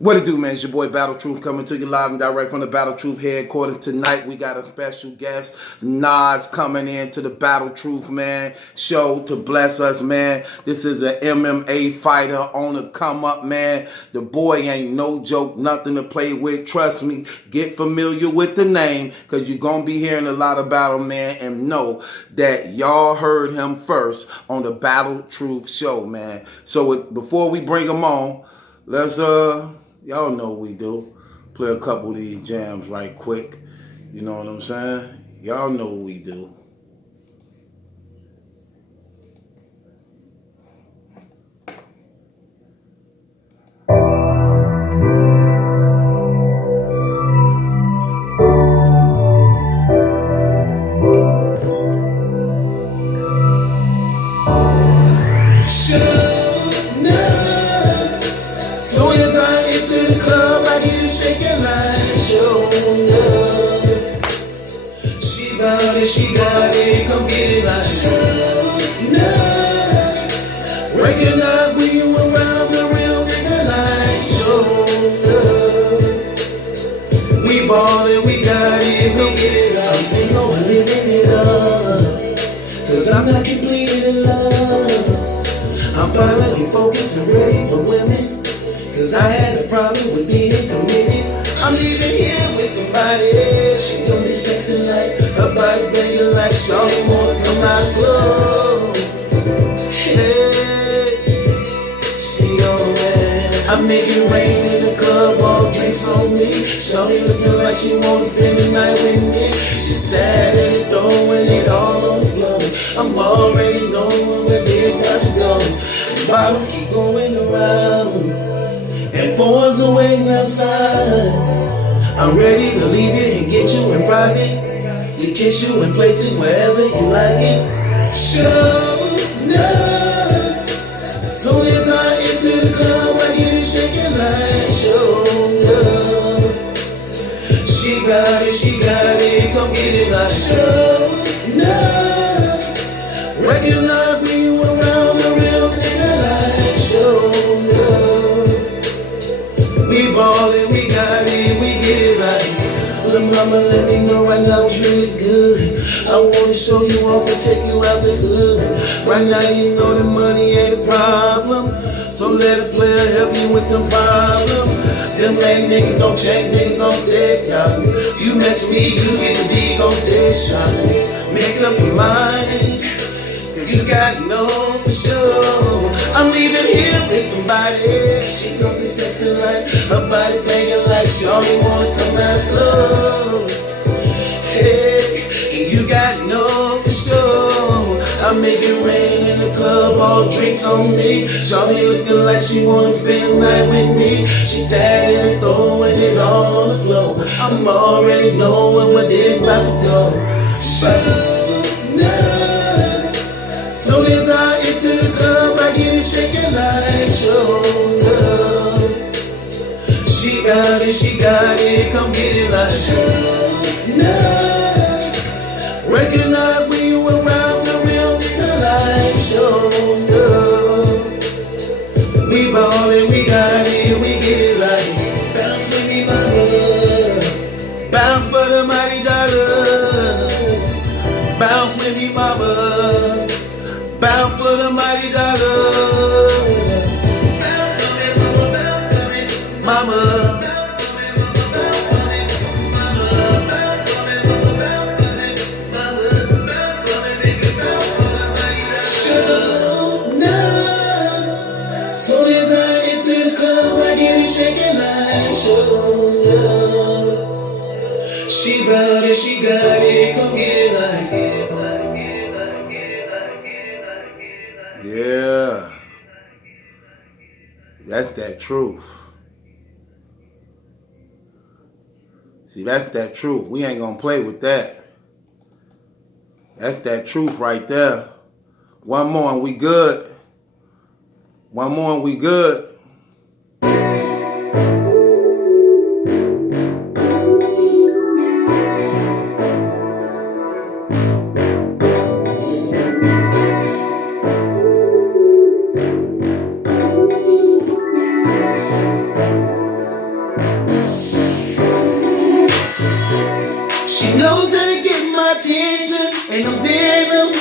What it do, man? It's your boy Battle Truth coming to you live and direct from the Battle Truth headquarters. Tonight we got a special guest, Nads, coming in to the Battle Truth, man, show to bless us, man. This is an MMA fighter on the come up, man. The boy ain't no joke, nothing to play with. Trust me, get familiar with the name, because you're going to be hearing a lot about him, man, and know that y'all heard him first on the Battle Truth show, man. So before we bring him on, let's y'all know what we do. Play a couple of these jams right quick. You know what I'm saying? Y'all know what we do. Soon as I enter the club, I get it shaking like show love. She got it, come get it like show love. Recognize when you around the real nigga like show love. We ballin', we got it, we get it like I'm single and living it up, cause I'm not complete in love. I'm finally focused and ready for women, cause I had a problem with being committed. I'm leaving here with somebody else. She gon' be sexy like her body banging like Shawty wanna come out of club. Hey, she gon' man. I make it rain in the club, all drinks on me. Shawty looking like she wanna spend the night with me. She dabbing and throwing it all on the floor. I'm already knowing where they got to go. The bottle keep going around, and fours are waiting outside. I'm ready to leave you and get you in private, to kiss you in places wherever you like it. Show love. As soon as I enter the club, I get it shaking like show love. She got it, come get it like show love. Recognize me around the real nigga like show love. We ballin', we got it, we get it right. Little mama, let me know right now it's really good. I wanna show you off and take you out the hood. Right now you know the money ain't a problem, so let a player help you with them problems. Them ain't niggas don't change, niggas don't dead, y'all. You mess with me, you get the D, gon' dead shot. Make up your mind, cause you gotta know for sure. I'm leaving here with somebody. She gon' be sexy like her body banging like Shawty wanna come out club. Hey, and you gotta know for sure. I make it rain in the club, all drinks on me. Shawty looking like she wanna spend the night with me. She tagging and throwing it all on the floor. I'm already knowing where they about to go. Soon as I enter the club, I get it shaking like show love. She got it, come get it like show love. Recognize when you around the real nigga like show love. We ballin', we got it, we get it like bounce with me, mama. Bounce for the mighty dollar. Bounce with me, mama. Bound for the mighty dollar. Mama. Show love. Soon as I enter the club, I get it shaking like show love. She got it, come get it like. Yeah, that's that truth. See, that's that truth. We ain't gonna play with that. That's that truth right there. One more and we good. One more and we good. no denim.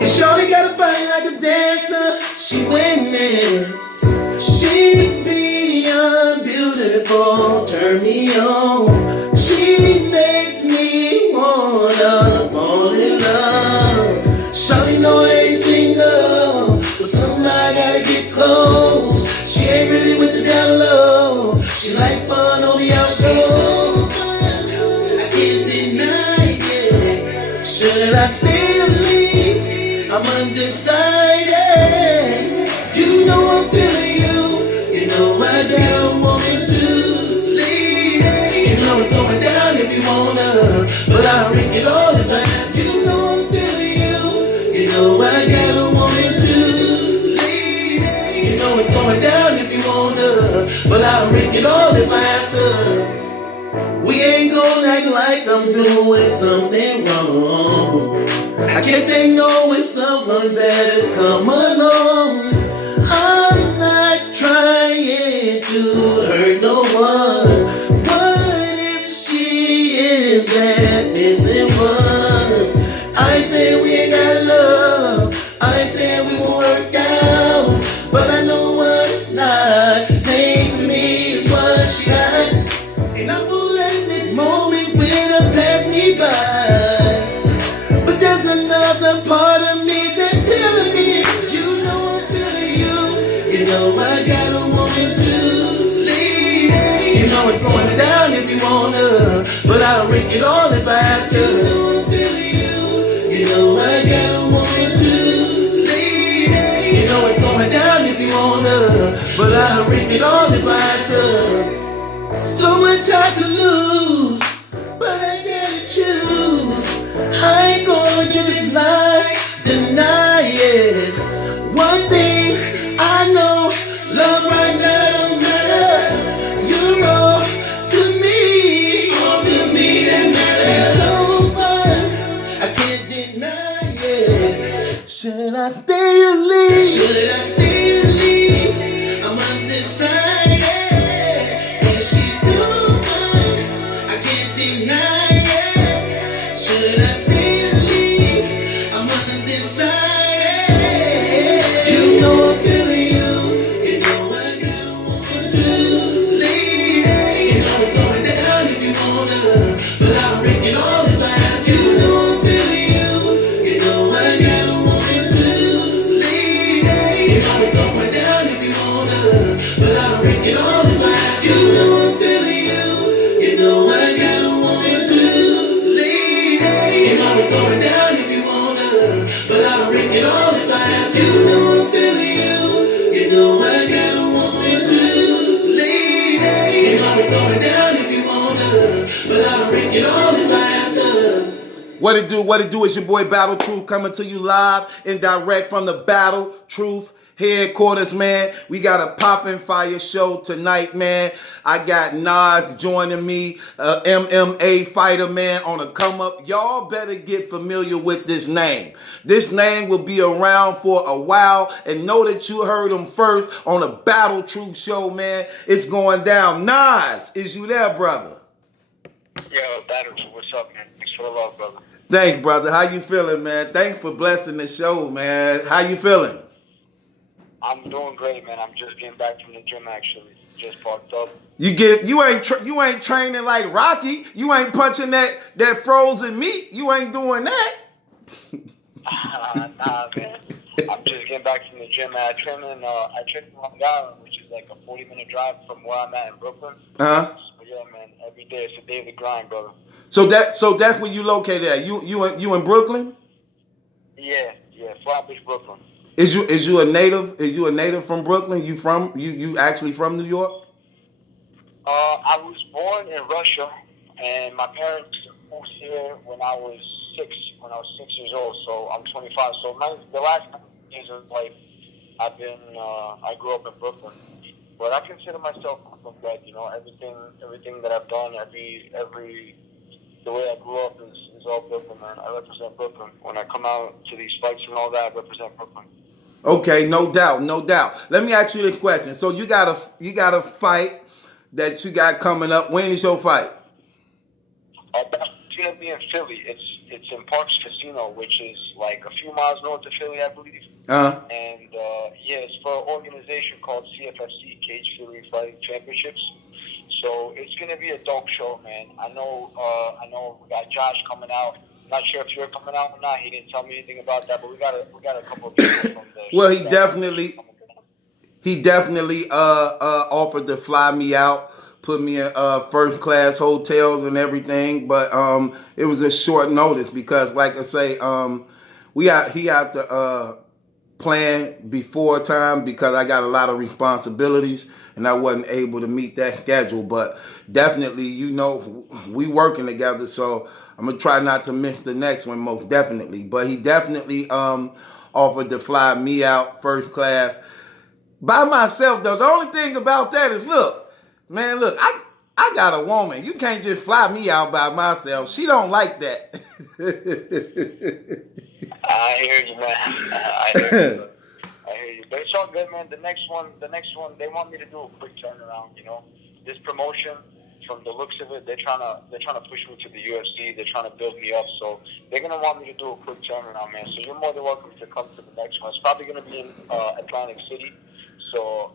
And shorty got a body like a dancer. She winning. She's beyond beautiful. Turn me on. She makes me wanna fall in love. Shorty know I ain't single, so somebody gotta get close. She ain't really with the down low. She like fun on the outdoors. I can't deny it. Should I stay or leave? I'm undecided. You know I'm feeling you. You know I don't want me to leave. You know it's going down if you wanna, but I'll ring it all if I have to. You know I'm feeling you. You know I gotta want me to leave. You know it's going down if you wanna, but I'll ring it all if I have to. We ain't gonna act like I'm doing something wrong. I can't say no when someone better come along. I'm not trying to hurt no one. What if she is that missing one? I ain't saying we ain't got love. I ain't saying we won't work out. But I know what's not. Saying to me is what she got. And I'm gonna let this moment when I pass me by. But there's another part of me that's telling me, you know I'm feeling you. You know I gotta want me to leave. You know it's going down if you wanna, but I'll ring it all if I have to. You know I'm feeling you. You know I gotta want me to leave. You know it's going down if you wanna, but I'll ring it all if I have to. So much I could lose, but I gotta choose. I ain't gonna just lie, deny it. One thing I know, love right now don't matter. You're all to me that matters. So fun, I can't deny it. Should I stay or leave? Should I stay or leave? I'm undecided. What it do is your boy Battle Truth coming to you live and direct from the Battle Truth headquarters, man. We got a poppin' fire show tonight, man. I got Nads joining me, MMA fighter, man, on a come up. Y'all better get familiar with this name. This name will be around for a while, and know that you heard him first on a Battle Truth show, man. It's going down. Nads, is you there, brother? Yo, Battle Truth, what's up, man? Thanks for the love, brother. Thanks, brother. How you feeling, man? Thanks for blessing the show, man. How you feeling? I'm doing great, man. I'm just getting back from the gym, actually. Just parked up. You ain't training like Rocky. You ain't punching that frozen meat. You ain't doing that. Nah, man. I'm just getting back from the gym, man. I train in Long Island, which is like a 40-minute drive from where I'm at in Brooklyn. Uh-huh. So yeah, man. Every day it's a daily grind, brother. So that's where you located at. You in Brooklyn? Yeah, Flatbush, Brooklyn. Is you a native? Is you a native from Brooklyn? You actually from New York? I was born in Russia, and my parents moved here when I was 6 years old. So I'm 25. So the last years of life, I grew up in Brooklyn. But I consider myself Brooklyn bred. You know, everything that I've done, the way I grew up is all Brooklyn, man. I represent Brooklyn. When I come out to these fights and all that, I represent Brooklyn. Okay, no doubt. Let me ask you this question. So you got a fight that you got coming up. When is your fight? That's gonna be in Philly. It's in Parks Casino, which is like a few miles north of Philly, I believe. And yeah, it's for an organization called CFFC, Cage Fury Fighting Championships. So it's gonna be a dope show, man. I know we got Josh coming out. Not sure if you're coming out or not. He didn't tell me anything about that, but we got a couple of people from the. Well, he definitely offered to fly me out, put me in first class hotels and everything, but it was a short notice because, like I say, he had to plan before time because I got a lot of responsibilities and I wasn't able to meet that schedule. But definitely, we working together, so I'm gonna try not to miss the next one, most definitely. But he definitely offered to fly me out first class by myself, though. The only thing about that is, look, I got a woman. You can't just fly me out by myself. She don't like that. I hear you, man. I hear you. But it's all good, man. The next one, they want me to do a quick turnaround. This promotion, from the looks of it, they're trying to push me to the UFC. They're trying to build me up, so they're gonna want me to do a quick turnaround, man. So you're more than welcome to come to the next one. It's probably gonna be in Atlantic City. So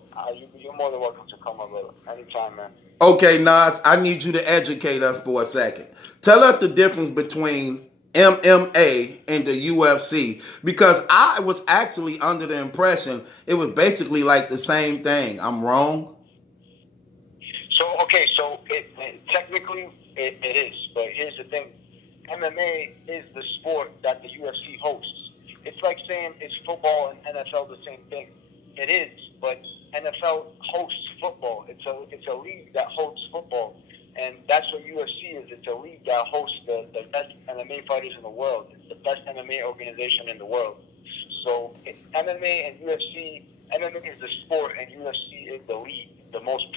you're more than welcome to come over anytime, man. Okay, Nads, I need you to educate us for a second. Tell us the difference between MMA and the UFC, because I was actually under the impression it was basically like the same thing. I'm wrong? So technically it is, but here's the thing. MMA is the sport that the UFC hosts. It's like saying, is football and NFL the same thing? It is, but NFL hosts football. It's a league that hosts football, and that's what UFC is. It's a league that hosts the best MMA fighters in the world. It's the best MMA organization in the world. So MMA and UFC, MMA is the sport, and UFC is the league, the most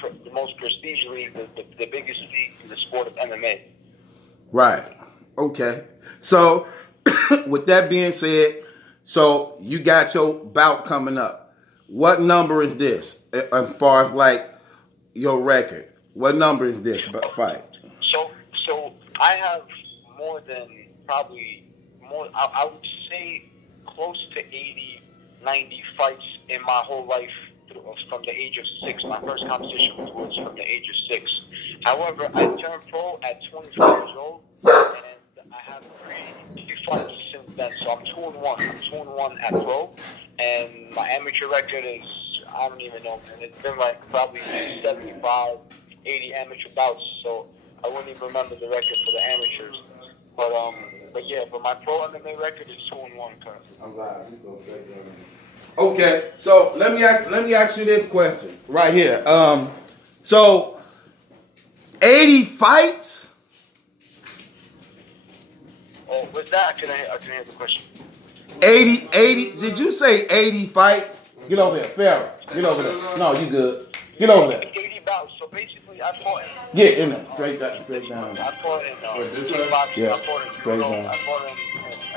prestige league, the biggest league in the sport of MMA. Right. Okay. So, with that being said, so you got your bout coming up. What number is this as far as like your record? What number is this fight? So I have more than I would say close to 80, 90 fights in my whole life from the age of 6. My first competition was from the age of 6. However, I turned pro at 25 years old, and I have 3 fights since then. So I'm 2-1. I'm 2-1 at pro. And my amateur record is, I don't even know, man. It's been like probably 75, 80 amateur bouts, so I wouldn't even remember the record for the amateurs. But yeah, but my pro MMA record is 2-1 currently. I'm glad you go straight down. Okay, so let me ask you this question right here. So 80 fights? Oh, what's that? I couldn't hear the question. 80, did you say 80 fights? Get over here, Farrah. Get over there. No, you good. Get over there. 80 bouts. So basically, I fought in. Get in there. Straight down. I fought in kickboxing. Yeah. I fought in straight judo. down. I fought in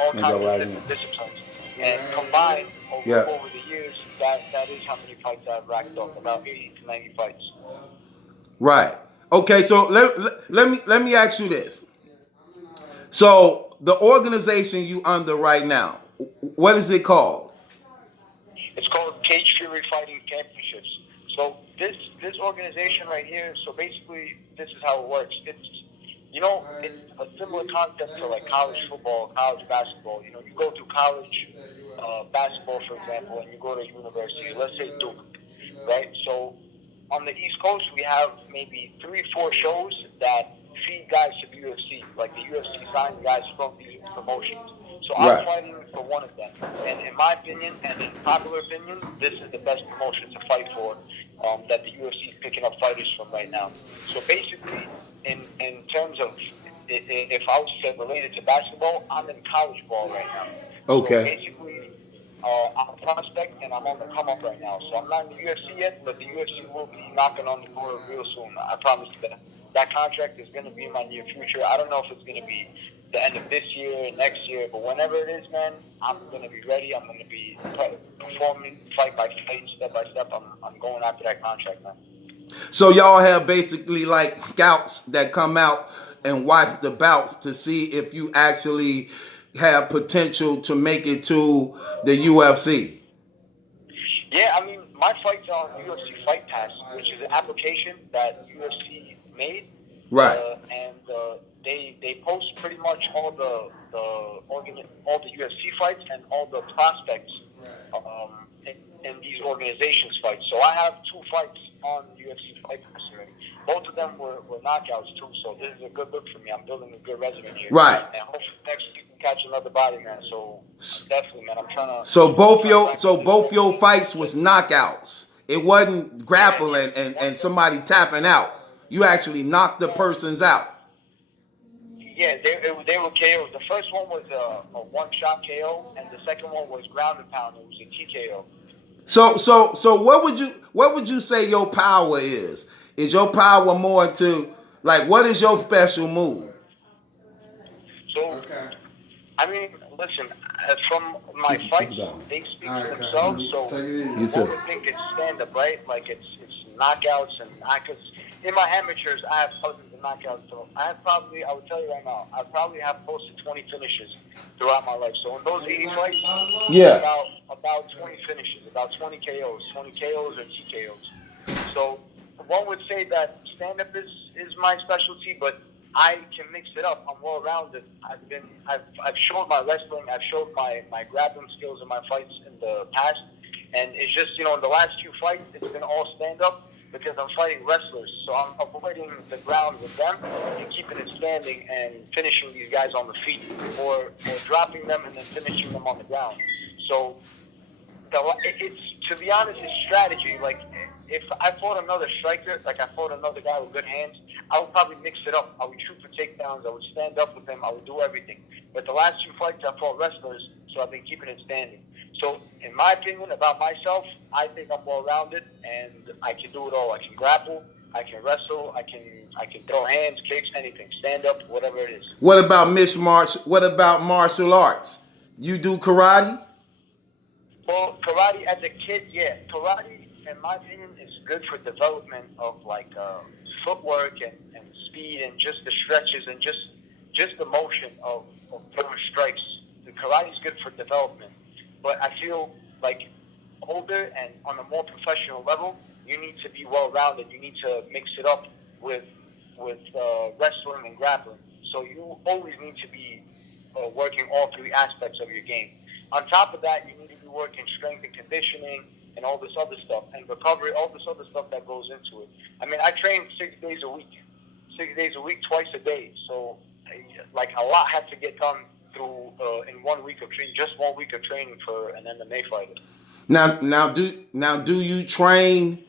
all kinds of different disciplines. And combined over the years, that is how many fights I've racked up. About 80 to 90 fights. Right. Okay, so let me ask you this. So the organization you under right now, what is it called? It's called Cage Fury Fighting Championships. So this organization right here, so basically this is how it works. It's a similar concept to like college football, college basketball. You go to college basketball, for example, and you go to university, let's say Duke, right? So on the East Coast, we have maybe 3-4 shows that feed guys to the UFC, like the UFC signs guys from these promotions. So I'm fighting for one of them. And in my opinion, and in popular opinion, this is the best promotion to fight for that the UFC is picking up fighters from right now. So basically, in terms of, if I was to related to basketball, I'm in college ball right now. Okay. So basically, I'm a prospect and I'm on the come up right now. So I'm not in the UFC yet, but the UFC will be knocking on the door real soon. I promise you that. That contract is going to be in my near future. I don't know if it's going to be the end of this year, next year, but whenever it is, man, I'm going to be ready. I'm going to be performing fight by fight, step by step. I'm going after that contract, man. So y'all have basically like scouts that come out and watch the bouts to see if you actually have potential to make it to the UFC? Yeah, I mean, my fights are on UFC Fight Pass, which is an application that UFC made, Right. and they post pretty much all the UFC fights and all the prospects in these organizations' fights. So I have 2 fights on UFC Fight Pass already. Both of them were knockouts too. So this is a good look for me. I'm building a good resume here. Right. And hopefully next week we can catch another body, man. So definitely, man. I'm trying to. So both your fights was knockouts. It wasn't grappling and somebody tapping out. You actually knocked the persons out. Yeah, they were KOs. The first one was a one-shot KO, and the second one was ground and pound. It was a TKO. So what would you say your power is? Is your power more to, like, what is your special move? So, I mean, listen, from my fights, they speak for themselves. So people think it's stand-up, right? Like it's knockouts, and because in my amateurs, I have thousands of knockouts. So I would tell you right now, I probably have close to 20 finishes throughout my life. So in those 80 fights, about 20 finishes, about 20 KOs or TKOs. So one would say that stand-up is my specialty, but I can mix it up. I'm well-rounded. I've showed my wrestling. I've showed my grappling skills in my fights in the past, and it's just, in the last few fights, it's been all stand-up because I'm fighting wrestlers. So I'm avoiding the ground with them and keeping it standing and finishing these guys on the feet, or dropping them and then finishing them on the ground. So it's, to be honest, it's strategy. Like, if I fought another striker, like I fought another guy with good hands, I would probably mix it up. I would shoot for takedowns. I would stand up with him. I would do everything. But the last 2 fights, I fought wrestlers, so I've been keeping it standing. So, in my opinion about myself, I think I'm well-rounded, and I can do it all. I can grapple, I can wrestle, I can throw hands, kicks, anything, stand up, whatever it is. What about martial arts? You do karate? Well, karate as a kid, yeah. Karate, in my opinion, is good for development of footwork and speed and just the stretches and just the motion of throwing strikes. The karate is good for development, but I feel like older and on a more professional level, you need to be well-rounded. You need to mix it up with wrestling and grappling. So you always need to be working all 3 aspects of your game. On top of that, you need to be working strength and conditioning and all this other stuff, and recovery, all this other stuff that goes into it. I mean, I train 6 days a week, twice a day. So, a lot has to get done through in 1 week of training, just 1 week of training for an MMA fighter. Now, do you train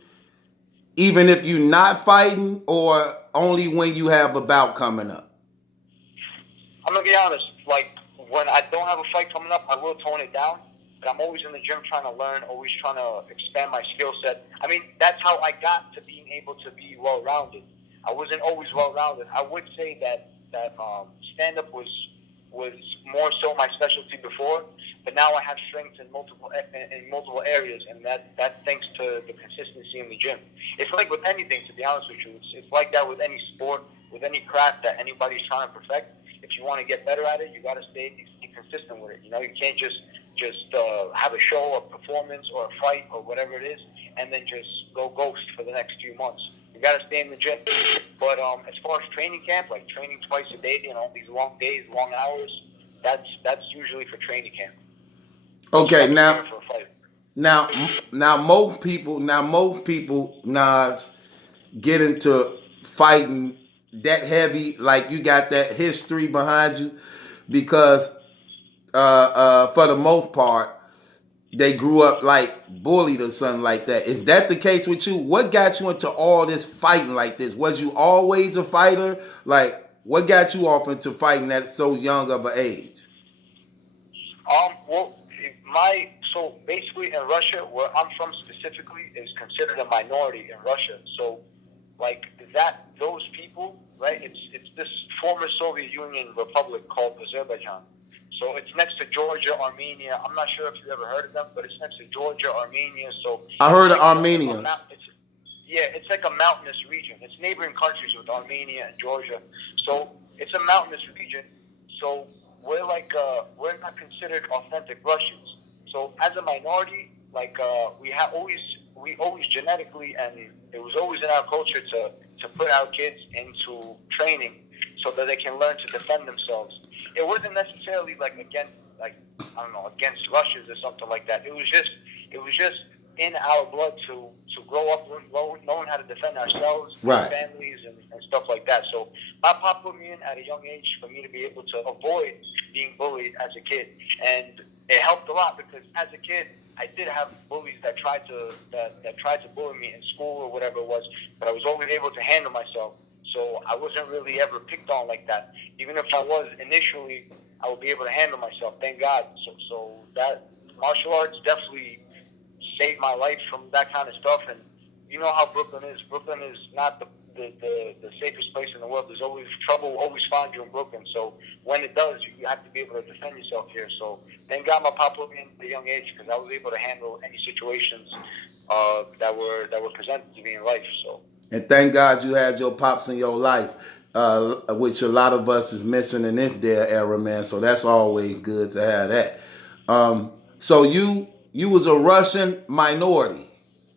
even if you're not fighting, or only when you have a bout coming up? I'm gonna be honest. Like, when I don't have a fight coming up, I will tone it down. But I'm always in the gym trying to learn, always trying to expand my skill set. I mean, that's how I got to being able to be well-rounded. I wasn't always well-rounded. I would say that stand-up was more so my specialty before, but now I have strengths in multiple areas, and that's thanks to the consistency in the gym. It's like with anything, to be honest with you. It's like that with any sport, with any craft that anybody's trying to perfect. If you want to get better at it, you got to stay consistent with it. You can't just have a show, a performance, or a fight, or whatever it is, and then just go ghost for the next few months. You got to stay in the gym. But as far as training camp, like training twice a day, these long days, long hours, that's usually for training camp. Okay, now most people, Nads, get into fighting that heavy, like you got that history behind you, because for the most part, they grew up like bullied or something like that. Is that the case with you? What got you into all this fighting like this? Was you always a fighter? Like, what got you off into fighting at so young of an age? So basically in Russia, where I'm from specifically, is considered a minority in Russia. So, those people, right? It's this former Soviet Union republic called Azerbaijan. So it's next to Georgia, Armenia. I'm not sure if you've ever heard of them, but it's next to Georgia, Armenia. So I heard of Armenia. It's like a mountainous region. It's neighboring countries with Armenia and Georgia. So it's a mountainous region, so we're not considered authentic Russians. So as a minority, we always genetically, and it was always in our culture to put our kids into training so that they can learn to defend themselves. It wasn't necessarily against Russians or something like that. It was just in our blood to grow up knowing how to defend ourselves, Right. our families, and stuff like that. So my pop put me in at a young age for me to be able to avoid being bullied as a kid, and it helped a lot because as a kid I did have bullies that tried to bully me in school or whatever it was, but I was always able to handle myself. So I wasn't really ever picked on like that. Even if I was initially, I would be able to handle myself. Thank God. So that martial arts definitely saved my life from that kind of stuff. And you know how Brooklyn is. Brooklyn is not the safest place in the world. There's always trouble, always find you in Brooklyn. So when it does, you have to be able to defend yourself here. So thank God my pop put me in at a young age because I was able to handle any situations that were presented to me in life. So. And thank God you had your pops in your life, which a lot of us is missing in this day era, man. So that's always good to have that. So you was a Russian minority,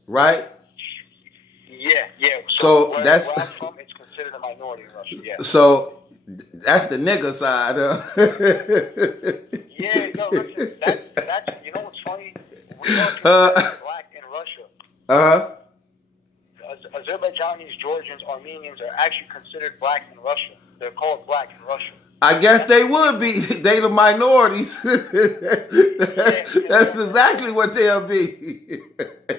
right? Yeah. So where that's I'm from, it's considered a minority in Russia. Yeah. So that's the nigga side, huh? Yeah, no, listen, that's you know what's funny? We are considered black in Russia. Azerbaijanis, Georgians, Armenians are actually considered black in Russia. They're called black in Russia. I guess they would be. They the minorities. That's exactly what they'll be.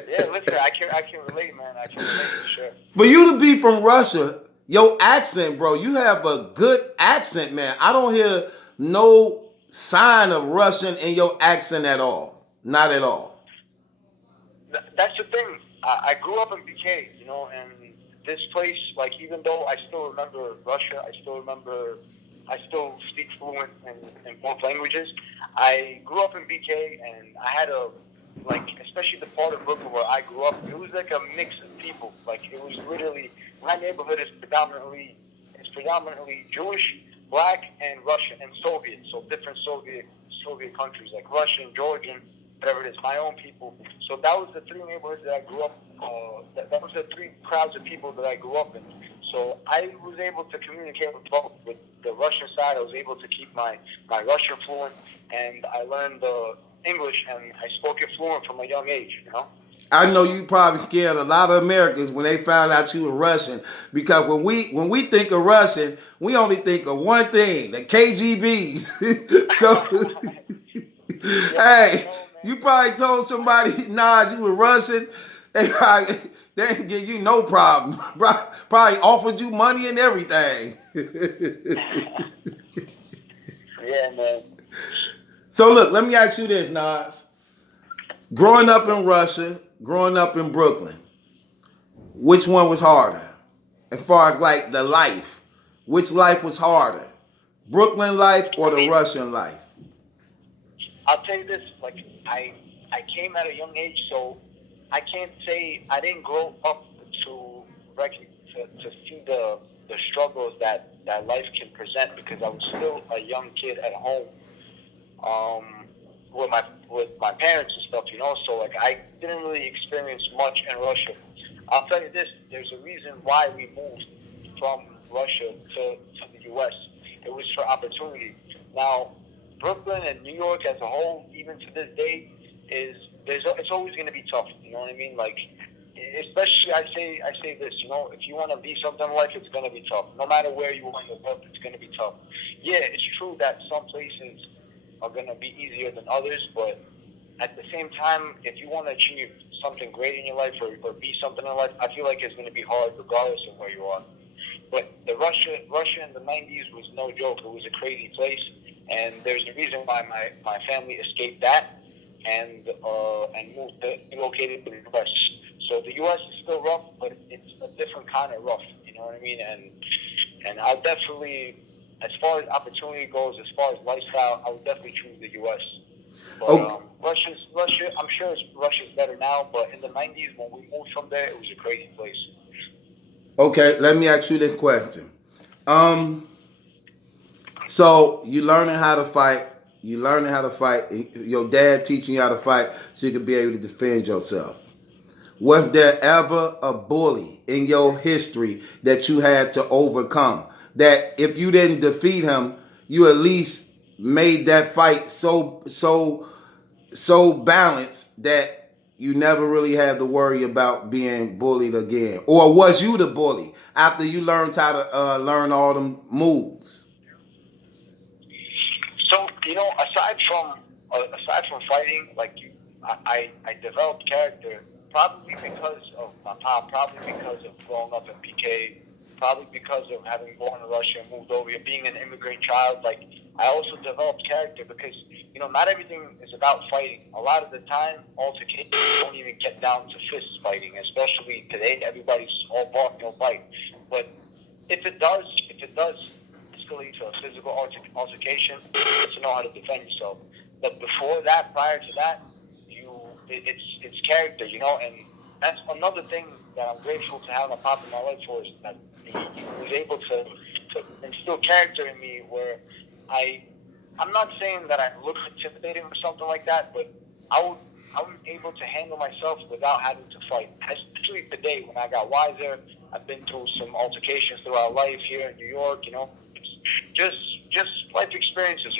Yeah, listen, I can relate, man. I can relate for sure. For you to be from Russia, your accent, bro, you have a good accent, man. I don't hear no sign of Russian in your accent at all. Not at all. That's the thing. I grew up in BK, you know, and this place, like, even though I still remember Russia, I still speak fluent in both languages. I grew up in BK, and I had especially the part of Brooklyn where I grew up, it was like a mix of people. Like, it was literally, my neighborhood is predominantly Jewish, black, and Russian, and Soviet. So different Soviet countries, like Russian, Georgian, whatever it is, my own people. So that was the three neighborhoods that I grew up, that was the three crowds of people that I grew up in. So I was able to communicate with both. With the Russian side, I was able to keep my Russian fluent, and I learned English, and I spoke it fluent from a young age, you know? I know you probably scared a lot of Americans when they found out you were Russian, because when we think of Russian, we only think of one thing, the KGBs. So, hey, you probably told somebody, nah, you were Russian, they didn't give you no problem. Probably offered you money and everything. Yeah, man. So look, let me ask you this, Nads. Growing up in Russia, growing up in Brooklyn, which one was harder? As far as like the life, which life was harder? Brooklyn life or the Russian life? I'll tell you this, like, I came at a young age, so I can't say I didn't grow up to see the struggles that life can present, because I was still a young kid at home with my parents and stuff, you know. So like I didn't really experience much in Russia. I'll tell you this: there's a reason why we moved from Russia to the U.S. It was for opportunity. Now, Brooklyn and New York as a whole, even to this day, it's always going to be tough. You know what I mean? Like, especially I say this, you know, if you want to be something in life, it's going to be tough. No matter where you are in the world, it's going to be tough. Yeah, it's true that some places are going to be easier than others, but at the same time, if you want to achieve something great in your life or be something in life, I feel like it's going to be hard regardless of where you are. But the Russia in the 90s was no joke. It was a crazy place, and there's a reason why my family escaped that and relocated to the U.S. So the U.S. is still rough, but it's a different kind of rough. You know what I mean? And I'll definitely, as far as opportunity goes, as far as lifestyle, I would definitely choose the U.S. But Russia, I'm sure Russia's better now, but in the 90s when we moved from there, it was a crazy place. Okay, let me ask you this question. So you learning how to fight. You learning how to fight. Your dad teaching you how to fight so you can be able to defend yourself. Was there ever a bully in your history that you had to overcome? That if you didn't defeat him, you at least made that fight so balanced that you never really had to worry about being bullied again. Or was you the bully after you learned how to learn all them moves? So aside from fighting, like I developed character probably because of my pop, probably because of growing up in PK, probably because of having born in Russia and moved over here, being an immigrant child. Like I also developed character because not everything is about fighting. A lot of the time, altercations don't even get down to fist fighting, especially today. Everybody's all bark, no bite. But if it does escalate to a physical altercation, to know how to defend yourself. But before that, prior to that, it's character, and that's another thing that I'm grateful to have a pop in my life for, is that he was able to instill character in me where I'm not saying that I look intimidating or something like that, but I'm able to handle myself without having to fight. Especially today when I got wiser, I've been through some altercations throughout life here in New York, just life experiences,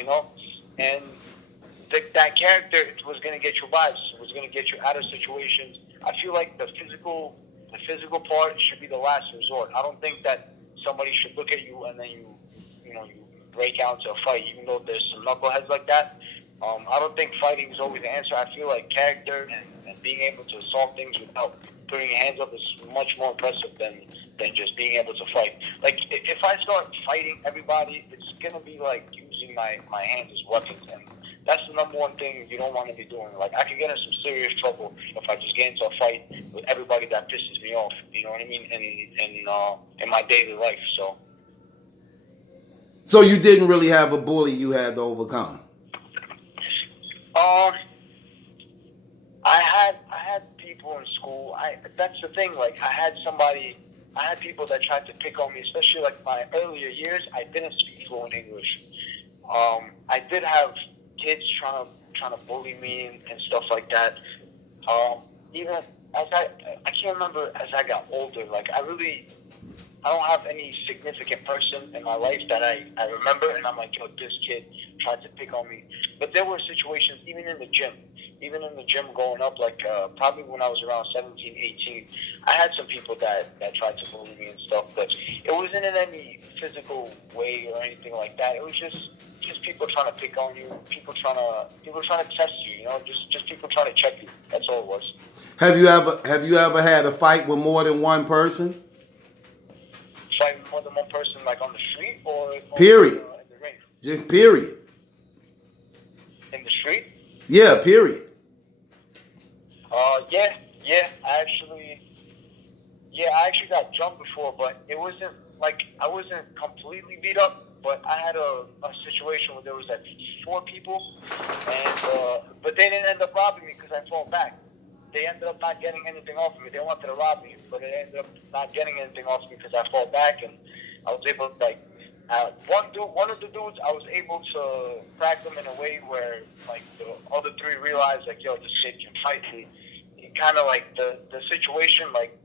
and that character was going to get you by. It was going to get you out of situations. I feel like the physical part should be the last resort. I don't think that somebody should look at you and then you break out into a fight, even though there's some knuckleheads like that. I don't think fighting is always the answer. I feel like character and being able to solve things without putting your hands up is much more impressive than just being able to fight. Like, if I start fighting everybody, it's going to be like using my hands as weapons, and that's the number one thing you don't want to be doing. Like, I could get in some serious trouble if I just get into a fight with everybody that pisses me off, you know what I mean, in my daily life, So you didn't really have a bully you had to overcome? I had people in school. That's the thing. Like, I had people that tried to pick on me, especially like my earlier years. I didn't speak fluent English. I did have kids trying to bully me and stuff like that. Even as I can't remember as I got older. Like, I don't have any significant person in my life that I remember, and I'm like, yo, this kid tried to pick on me. But there were situations, even in the gym growing up, like probably when I was around 17, 18, I had some people that tried to bully me and stuff, but it wasn't in any physical way or anything like that. It was just people trying to pick on you, people trying to test you, just people trying to check you. That's all it was. Have you ever had a fight with more than one person? Fighting more than one person, like on the street or Period. In the ring? Just period. In the street? Yeah, period. I actually got jumped before, but it wasn't like I wasn't completely beat up. But I had a situation where there was like 4 people, and but they didn't end up robbing me because I fought back. They ended up not getting anything off of me. They wanted to rob me, but they ended up not getting anything off me because I fought back, and I was able to, like, one of the dudes, I was able to crack them in a way where, like, the other 3 realized, like, yo, this kid can fight. He kind of, like, the situation, like,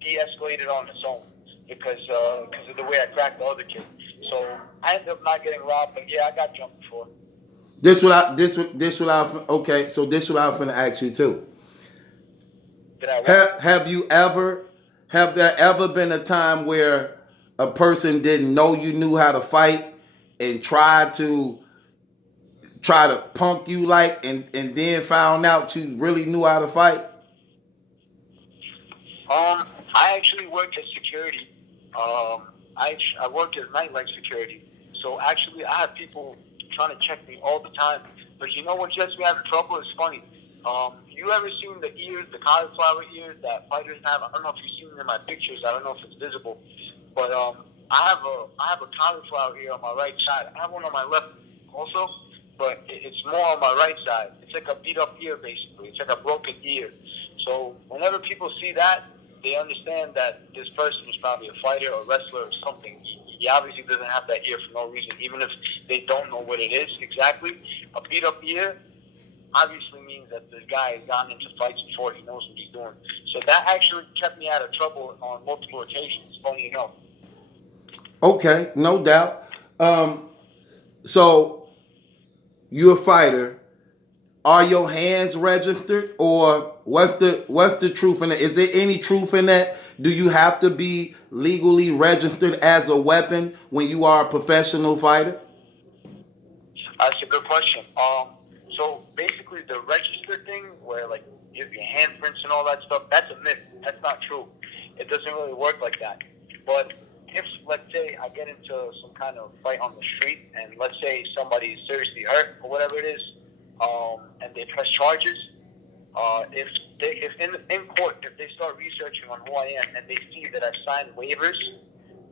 de-escalated on its own because of the way I cracked the other kid. So I ended up not getting robbed, but yeah, I got jumped before. This what I finna ask you too. Have there ever been a time where a person didn't know you knew how to fight and tried to punk you and then found out you really knew how to fight? I actually worked as security. I worked as nightlife security. So actually, I have people trying to check me all the time. But you know what gets me out of trouble? It's funny. You ever seen the ears, the cauliflower ears that fighters have? I don't know if you've seen them in my pictures. I don't know if it's visible. But I have a cauliflower ear on my right side. I have one on my left also, but it's more on my right side. It's like a beat up ear, basically. It's like a broken ear. So whenever people see that, they understand that this person is probably a fighter or wrestler or something. He obviously doesn't have that ear for no reason, even if they don't know what it is exactly. A beat up ear obviously means that this guy has gotten into fights before. He knows what he's doing. So that actually kept me out of trouble on multiple occasions, funny enough. Okay, no doubt. So you're a fighter. Are your hands registered, or what's the truth in that? Is there any truth in that? Do you have to be legally registered as a weapon when you are a professional fighter? That's a good question. So basically, the register thing, where like you have your handprints and all that stuff, that's a myth. That's not true. It doesn't really work like that. But if, let's say, I get into some kind of fight on the street, and let's say somebody's seriously hurt or whatever it is, and they press charges, if in court, if they start researching on who I am and they see that I've signed waivers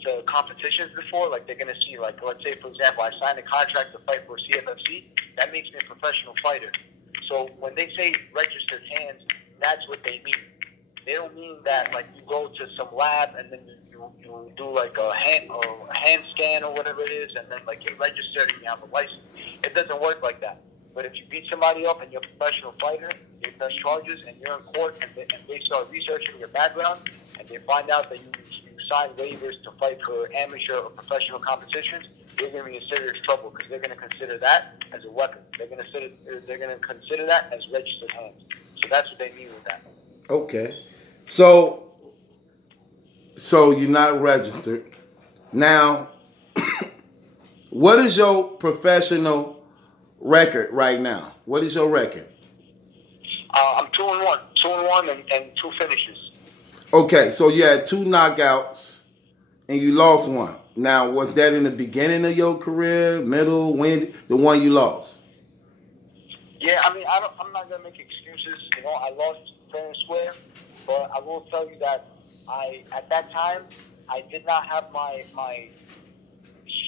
to competitions before, like they're going to see, like, let's say, for example, I signed a contract to fight for CFFC, that makes me a professional fighter. So when they say registered hands, that's what they mean. They don't mean that, like, you go to some lab and then you do, like, a hand scan or whatever it is, and then, like, you're registered and you have a license. It doesn't work like that. But if you beat somebody up and you're a professional fighter, they press charges and you're in court and they start researching your background and they find out that you signed waivers to fight for amateur or professional competitions, you're going to be in serious trouble because they're going to consider that as a weapon. They're going to consider that as registered hands. So that's what they mean with that. Okay. So you're not registered. Now, what is your professional record right now? What is your record? I'm 2-1. 2-1 and 2 finishes. Okay, so you had 2 knockouts and you lost 1. Now, was that in the beginning of your career, middle, when the one you lost? Yeah, I mean, I'm not gonna make excuses. You know, I lost fair and square, but I will tell you that at that time I did not have my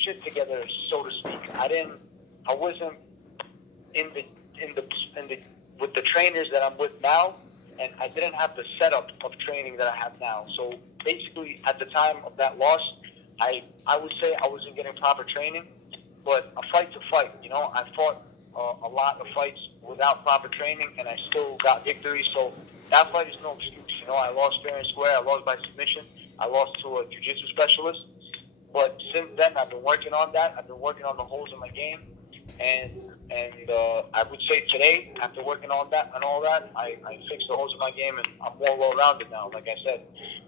shit together, so to speak. I wasn't in the with the trainers that I'm with now, and I didn't have the setup of training that I have now. So basically, at the time of that loss, I would say I wasn't getting proper training, but a fight's a fight. You know, I fought a lot of fights without proper training, and I still got victories. So that fight is no excuse. You know, I lost fair and square. I lost by submission. I lost to a jiu-jitsu specialist. But since then, I've been working on that. I've been working on the holes in my game, and I would say today, after working on that and all that, I fixed the holes in my game, and I'm more well-rounded now, like I said.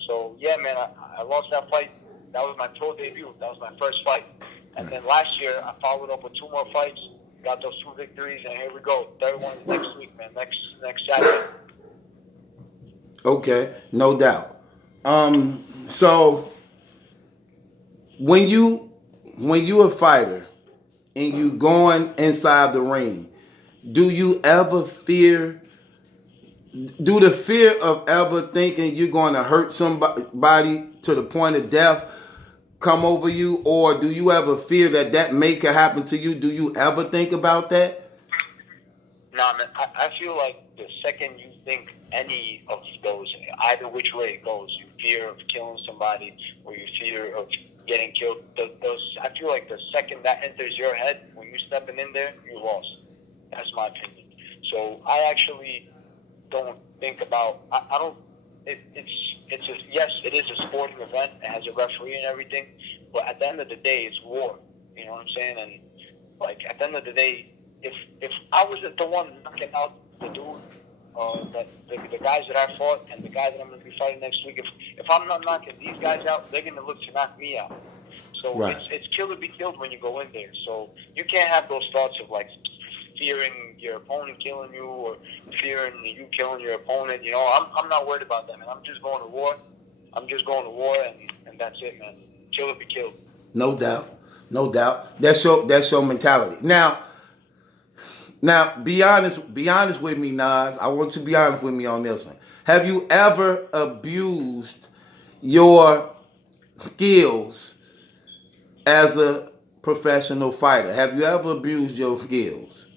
So yeah, man, I lost that fight. That was my pro debut. That was my first fight. And then last year, I followed up with 2 more fights, got those 2 victories, and here we go. Third one's next week, man. Next Saturday. Okay, no doubt. So when you a fighter and you going inside the ring, do you ever fear? Do the fear of ever thinking you're going to hurt somebody to the point of death come over you, or do you ever fear that may could happen to you? Do you ever think about that? Nah, man. I feel like the second you think any of those, either which way it goes, you fear of killing somebody or you fear of getting killed, I feel like the second that enters your head, when you're stepping in there, you lost. That's my opinion. So I actually don't think about, I don't, yes, it is a sporting event. It has a referee and everything, but at the end of the day, it's war. You know what I'm saying? And like at the end of the day, if I was the one knocking out the dude, the guys that I fought and the guys that I'm going to be fighting next week, if I'm not knocking these guys out, they're going to look to knock me out. So right. It's kill or be killed when you go in there. So you can't have those thoughts of like fearing your opponent killing you or fearing you killing your opponent. You know, I'm not worried about that, man. I'm just going to war. I'm just going to war, and that's it, man. Kill or be killed. No doubt. No doubt. That's your mentality. Now, be honest with me, Nads. I want you to be honest with me on this one. Have you ever abused your skills as a professional fighter? Have you ever abused your skills?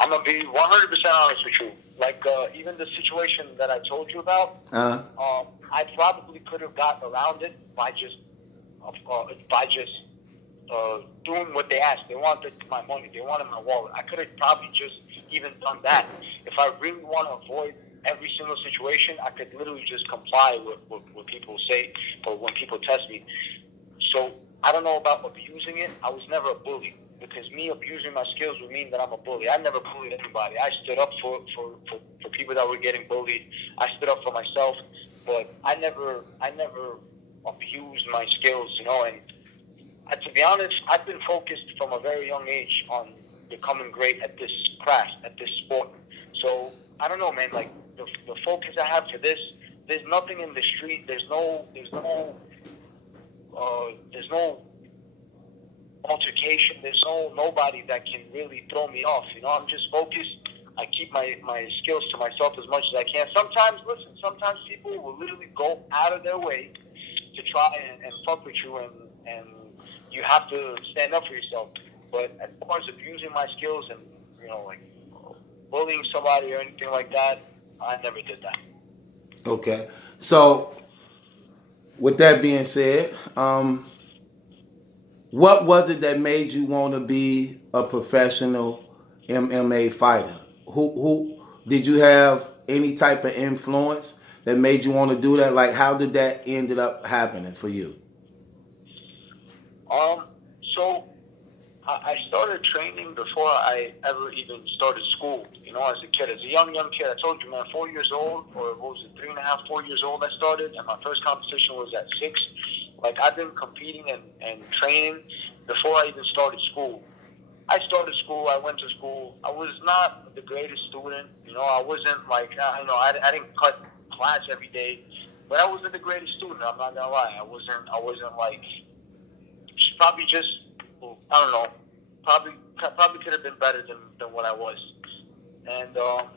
I'm gonna be 100% honest with you. Like even the situation that I told you about, I probably could have got around it by just doing what they asked. They wanted my money. They wanted my wallet. I could have probably just even done that. If I really want to avoid every single situation, I could literally just comply with what people say or when people test me. So I don't know about abusing it. I was never a bully, because me abusing my skills would mean that I'm a bully. I never bullied anybody. I stood up for people that were getting bullied. I stood up for myself, but I never abused my skills, And to be honest, I've been focused from a very young age on becoming great at this craft, at this sport. So I don't know, man. Like the focus I have for this, there's nothing in the street. There's no altercation. There's nobody that can really throw me off. I'm just focused. I keep my skills to myself as much as I can. Sometimes people will literally go out of their way to try and fuck with you, and you have to stand up for yourself. But as far as abusing my skills and like bullying somebody or anything like that, I never did that. Okay. So with that being said, what was it that made you want to be a professional MMA fighter? Who did you have any type of influence that made you want to do that? Like, how did that ended up happening for you? So I started training before I ever even started school. As a kid, as a young kid. I told you, man, 4 years old, or what was it, 3.5, 4 years old I started, and my first competition was at 6. Like, I've been competing and training before I even started school. I started school, I went to school. I was not the greatest student. I wasn't like, I didn't cut class every day, but I wasn't the greatest student. I'm not gonna lie. I wasn't like, probably just, I don't know, probably could have been better than what I was. And around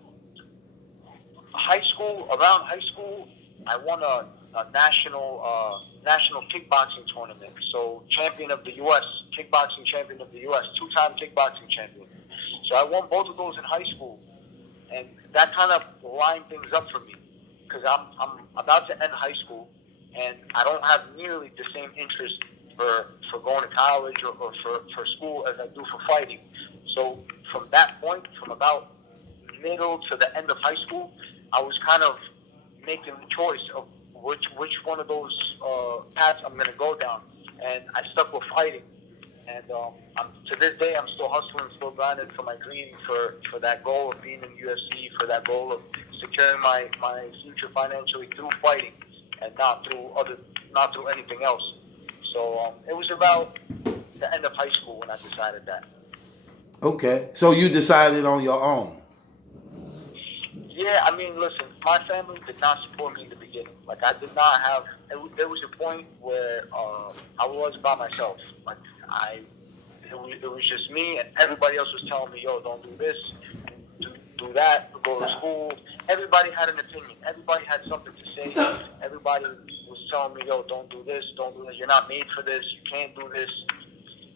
high school, I won a national kickboxing tournament. So champion of the U.S., kickboxing champion of the U.S., 2-time kickboxing champion. So I won both of those in high school, and that kind of lined things up for me, because I'm about to end high school, and I don't have nearly the same interest for going to college or for school as I do for fighting. So from that point, from about middle to the end of high school, I was kind of making the choice of which one of those paths I'm going to go down, and I stuck with fighting. And to this day, I'm still hustling, still grinding for my dream, for that goal of being in UFC, for that goal of securing my future financially through fighting, and not through anything else. So it was about the end of high school when I decided that. Okay, so you decided on your own. Yeah, I mean, listen, my family did not support me in the beginning. Like, I did not have. There was a point where I was by myself. Like, it was just me, and everybody else was telling me, "Yo, don't do this, do that, go to school." Everybody had an opinion. Everybody had something to say. Everybody was telling me, "Yo, don't do this, don't do this. You're not made for this. You can't do this."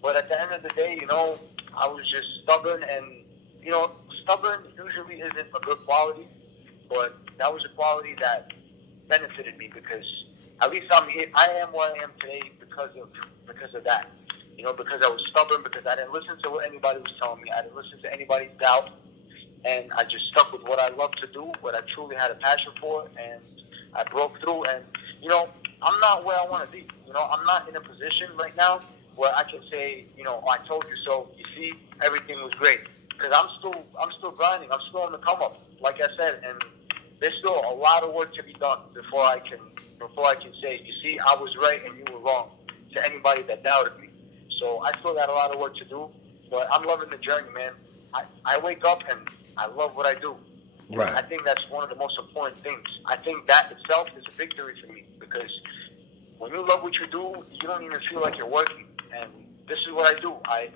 But at the end of the day, I was just stubborn, and stubborn usually isn't a good quality, but that was a quality that benefited me, because at least I'm here. I am where I am today because of that. Because I was stubborn, because I didn't listen to what anybody was telling me. I didn't listen to anybody's doubt, and I just stuck with what I love to do, what I truly had a passion for, and I broke through. And I'm not where I want to be. I'm not in a position right now where I can say, I told you so. You see, everything was great. Because I'm still grinding. I'm still on the come up, like I said, and there's still a lot of work to be done before I can say, you see, I was right and you were wrong, to anybody that doubted me. So I still got a lot of work to do, but I'm loving the journey, man. I wake up and I love what I do. Right. I think that's one of the most important things. I think that itself is a victory for me, because when you love what you do, you don't even feel like you're working. And this is what I do. I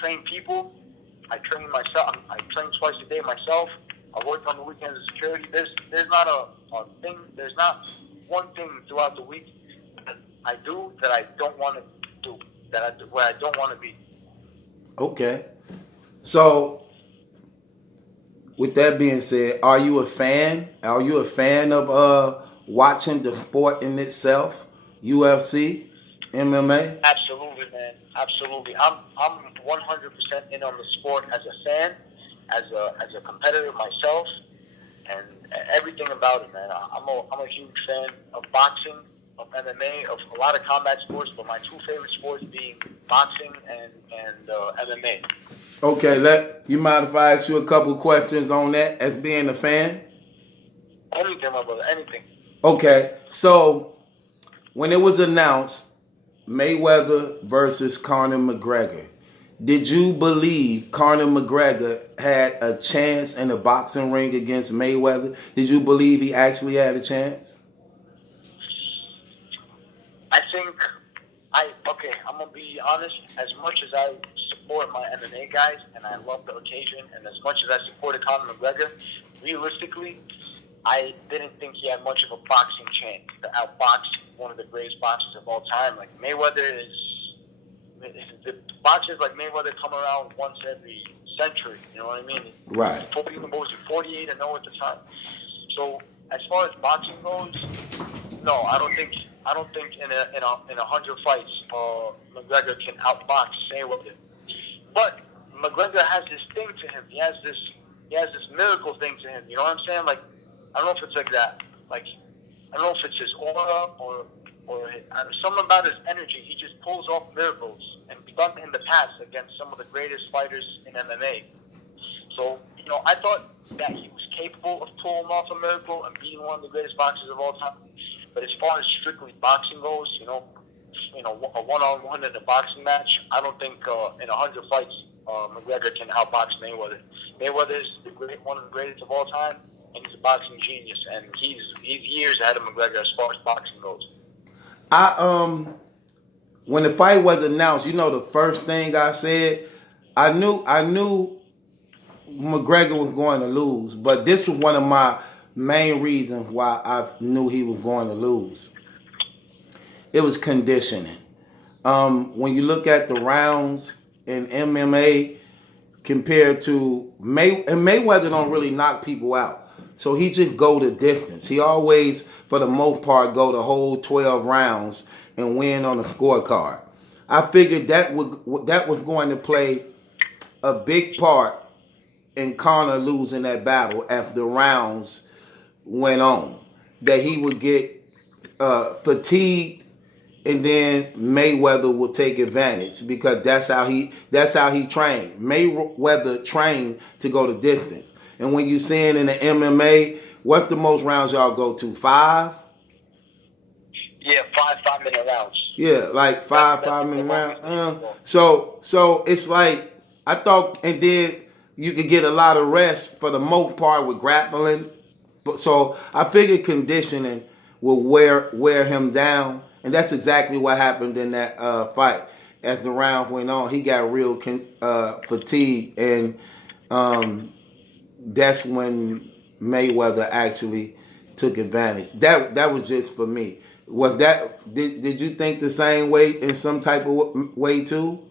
train people. I train myself. I train twice a day myself. I work on the weekends as security. There's not a thing. There's not one thing throughout the week that I do that I don't want to do. Where I don't want to be. Okay. So with that being said, are you a fan? Are you a fan of watching the sport in itself, UFC, MMA? Absolutely, man. Absolutely. I'm 100% in on the sport as a fan, as a competitor myself, and everything about it, man. I'm a huge fan of boxing, of MMA, of a lot of combat sports, but my two favorite sports being boxing and MMA. Okay, you mind if I ask you a couple questions on that as being a fan? Anything, my brother. Anything. Okay, so when it was announced Mayweather versus Conor McGregor, did you believe Conor McGregor had a chance in a boxing ring against Mayweather? Did you believe he actually had a chance? I think okay. I'm gonna be honest. As much as I support my MMA guys and I love the occasion, and as much as I supported Conor McGregor, realistically, I didn't think he had much of a boxing chance to outbox one of the greatest boxers of all time. Like Mayweather the boxers like Mayweather come around once every century. You know what I mean? Right. 48 and 0 at the time. So as far as boxing goes, no, I don't think in a 100 fights McGregor can outbox Mayweather. But McGregor has this thing to him. He has this miracle thing to him. You know what I'm saying? Like, I don't know if it's like that. Like, I don't know if it's his aura or something about his energy. He just pulls off miracles, and we've done it in the past against some of the greatest fighters in MMA. So, I thought that he was capable of pulling off a miracle and being one of the greatest boxers of all time. But as far as strictly boxing goes, a one-on-one in a boxing match, I don't think in 100 fights McGregor can outbox Mayweather. Mayweather is one of the greatest of all time, and he's a boxing genius, and he's years ahead of McGregor as far as boxing goes. When the fight was announced, the first thing I said, I knew McGregor was going to lose, but this was one of my main reasons why I knew he was going to lose. It was conditioning. When you look at the rounds in MMA compared to Mayweather don't really knock people out. So he just go the distance. He always, for the most part, go the whole 12 rounds and win on the scorecard. I figured that was going to play a big part in Conor losing that battle as the rounds went on. That he would get fatigued, and then Mayweather will take advantage because that's how he trained. Mayweather trained to go the distance. And when you're seeing in the MMA, what's the most rounds y'all go to? 5? Yeah, 5-minute rounds. Yeah, like 5-minute rounds. So it's like I thought, and then you could get a lot of rest for the most part with grappling. So I figured conditioning will wear him down, and that's exactly what happened in that fight. As the round went on, he got real fatigued, and that's when Mayweather actually took advantage. That was just for me. Was that did you think the same way in some type of way too?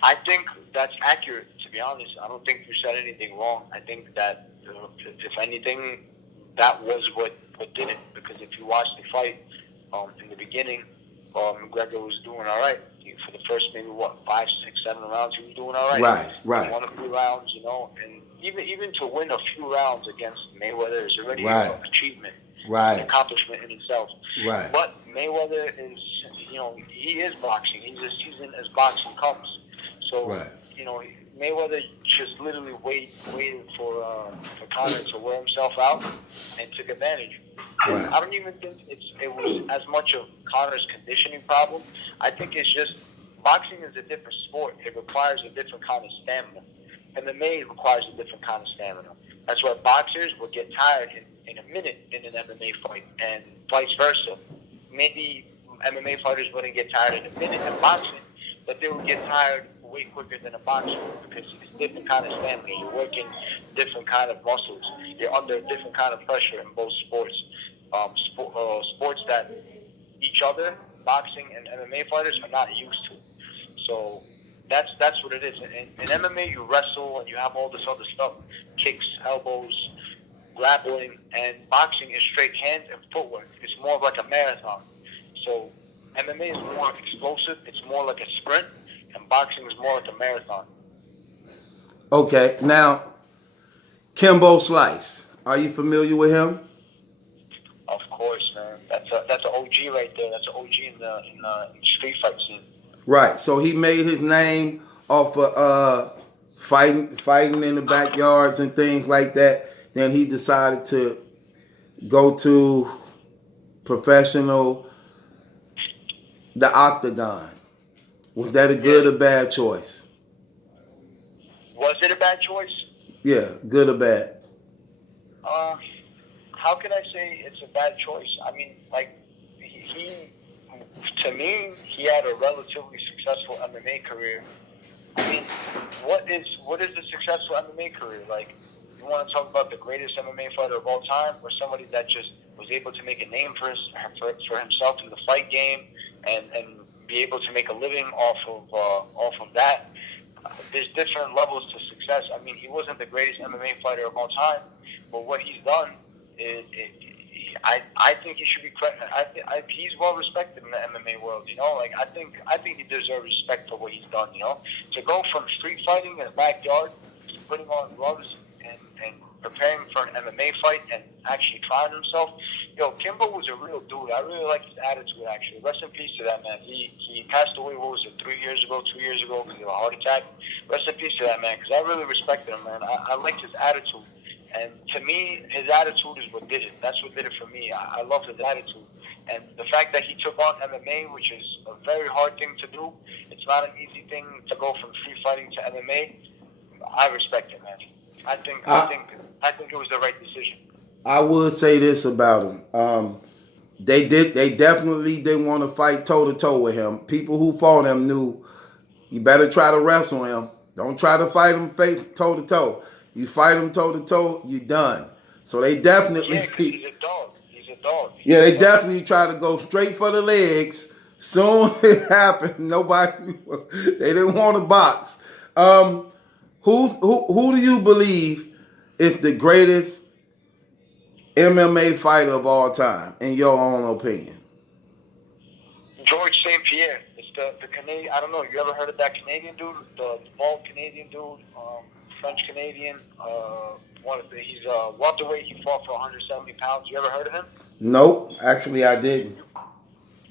I think that's accurate. To be honest, I don't think you said anything wrong. I think that if anything, that was what did it. Because if you watch the fight in the beginning, McGregor was doing all right. For the first maybe 5, 6, 7 rounds, he was doing all right. Right. He won a few rounds, and even to win a few rounds against Mayweather is already an achievement, an accomplishment in itself. Right. But Mayweather is, he is boxing. He's as seasoned as boxing comes. So, Mayweather just literally waited for Conor to wear himself out and took advantage. Right. I don't even think it was as much of Conor's conditioning problem. I think it's just boxing is a different sport. It requires a different kind of stamina. MMA requires a different kind of stamina. That's why boxers would get tired in a minute in an MMA fight, and vice versa. Maybe MMA fighters wouldn't get tired in a minute in boxing, but they would get tired way quicker than a boxer because it's different kind of stamina. You're working different kind of muscles. You're under a different kind of pressure in both sports. Sports that each other, boxing and MMA fighters, are not used to. So That's what it is. In MMA, you wrestle and you have all this other stuff, kicks, elbows, grappling, and boxing is straight hands and footwork. It's more like a marathon. So MMA is more explosive. It's more like a sprint, and boxing is more like a marathon. Okay, now Kimbo Slice. Are you familiar with him? Of course, man. That's an OG right there. That's an OG in the street fight scene. Right. So he made his name off of fighting in the backyards and things like that. Then he decided to go to the octagon. Was that a good or bad choice? Was it a bad choice? Yeah, good or bad? How can I say it's a bad choice? I mean, like, to me, he had a relatively successful MMA career. I mean, what is a successful MMA career? Like, you want to talk about the greatest MMA fighter of all time, or somebody that just was able to make a name for himself in the fight game and be able to make a living off of that? There's different levels to success. I mean, he wasn't the greatest MMA fighter of all time, but what he's done I think he should be credited. He's well respected in the MMA world. You know, like I think he deserves respect for what he's done. You know, to go from street fighting in the backyard to putting on gloves and preparing for an MMA fight and actually trying himself. Yo, Kimbo was a real dude. I really like his attitude. Actually, rest in peace to that man. He passed away. What was it? 2 years ago because of a heart attack. Rest in peace to that man. Because I really respected him, man. I liked his attitude. And to me, his attitude is what did it. That's what did it for me. I love his attitude. And the fact that he took on MMA, which is a very hard thing to do, it's not an easy thing to go from street fighting to MMA. I respect it, man. I think it was the right decision. I would say this about him. They definitely didn't want to fight toe to toe with him. People who fought him knew you better try to wrestle him. Don't try to fight him toe to toe. You fight him toe to toe, you're done. So they definitely. Yeah, 'cause he's a dog. He's a dog. Yeah, they definitely try to go straight for the legs. Soon it happened. Nobody. They didn't want to box. Who do you believe is the greatest MMA fighter of all time, in your own opinion? George St. Pierre. It's the Canadian. I don't know. You ever heard of that Canadian dude? The bald Canadian dude. French Canadian. He's welterweight. He fought for 170 pounds. You ever heard of him? Nope. Actually, I didn't.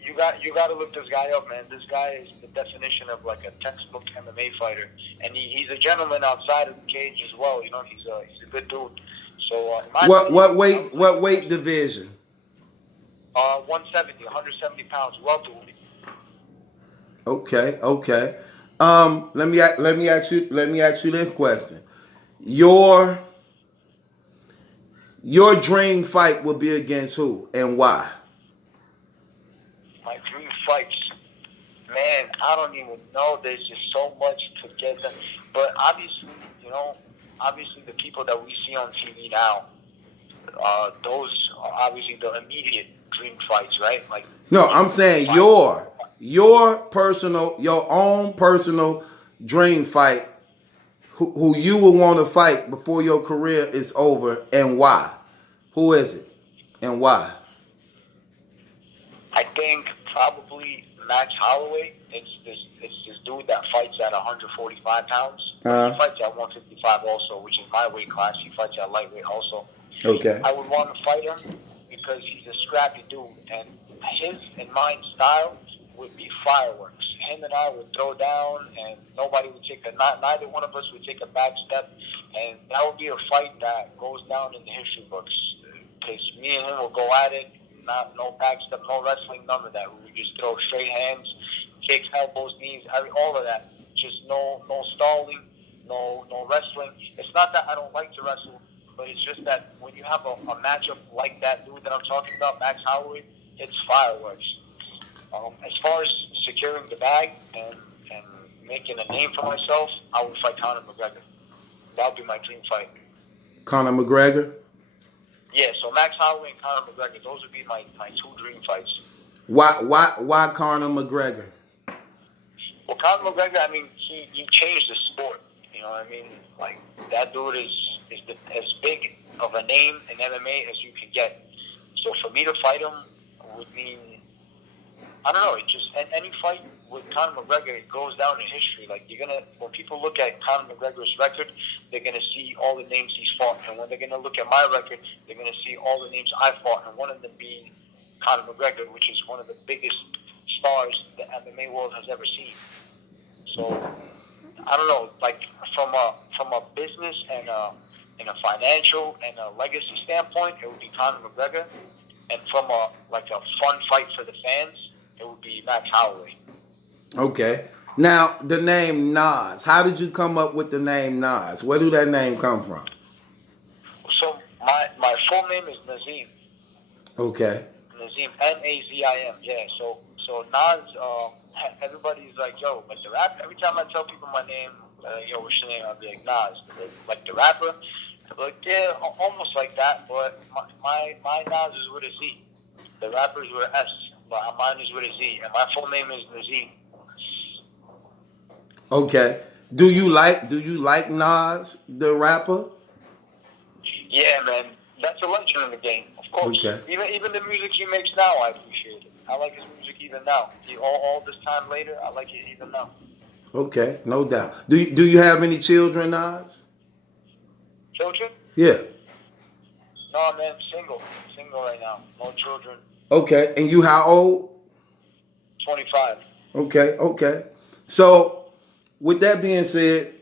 You got to look this guy up, man. This guy is the definition of like a textbook MMA fighter, and he's a gentleman outside of the cage as well. You know, he's a good dude. So what weight division? 170 pounds, welterweight. Okay. Let me ask you this question. Your dream fight would be against who and why? My dream fights, man, I don't even know. There's just so much to get them. But obviously, the people that we see on TV now, those are obviously the immediate dream fights, right? Like, no, I'm saying your own personal dream fight, who you would want to fight before your career is over, and why? Who is it, and why? I think probably Max Holloway. It's this dude that fights at 145 pounds. He fights at 155 also, which is my weight class. He fights at lightweight also. Okay. I would want to fight him because he's a scrappy dude, and his and mine style would be fireworks. Him and I would throw down, and nobody would neither one of us would take a back step, and that would be a fight that goes down in the history books. Because me and him will go at it, no back step, no wrestling, none of that. We would just throw straight hands, kicks, elbows, knees, all of that. Just no stalling, no wrestling. It's not that I don't like to wrestle, but it's just that when you have a matchup like that dude that I'm talking about, Max Holloway, it's fireworks. As far as securing the bag and making a name for myself, I would fight Conor McGregor. That would be my dream fight. Conor McGregor? Yeah, so Max Holloway and Conor McGregor, those would be my two dream fights. Why Conor McGregor? Well, Conor McGregor, I mean, he changed the sport. You know what I mean? Like, that dude is as big of a name in MMA as you can get. So for me to fight him would mean, I don't know, it just, and any fight with Conor McGregor, it goes down in history. Like, when people look at Conor McGregor's record, they're gonna see all the names he's fought. And when they're gonna look at my record, they're gonna see all the names I fought, and one of them being Conor McGregor, which is one of the biggest stars the MMA world has ever seen. So I don't know, like from a business and a financial and a legacy standpoint, it would be Conor McGregor, and from a fun fight for the fans, it would be Max Holloway. Okay. Now the name Nads. How did you come up with the name Nads? Where did that name come from? So my full name is Nazim. Okay. Nazim, Nazim. Yeah. So Nads. Everybody's like, yo, like the rap. Every time I tell people my name, yo, what's your name? I'll be like Nas. Like the rapper. I'll be like, yeah, almost like that. But my Nas is with a Z. The rapper's with an S, but mine is with a Z, and my full name is Nazim. Okay. Do you like Nas, the rapper? Yeah, man. That's a legend in the game, of course. Okay. Even the music he makes now, I appreciate it. I like his music even now. All this time later, I like it even now. Okay, no doubt. Do you have any children, Nas? Children? Yeah. No, man. Single right now. No children. Okay, and you how old? 25. Okay. So, with that being said,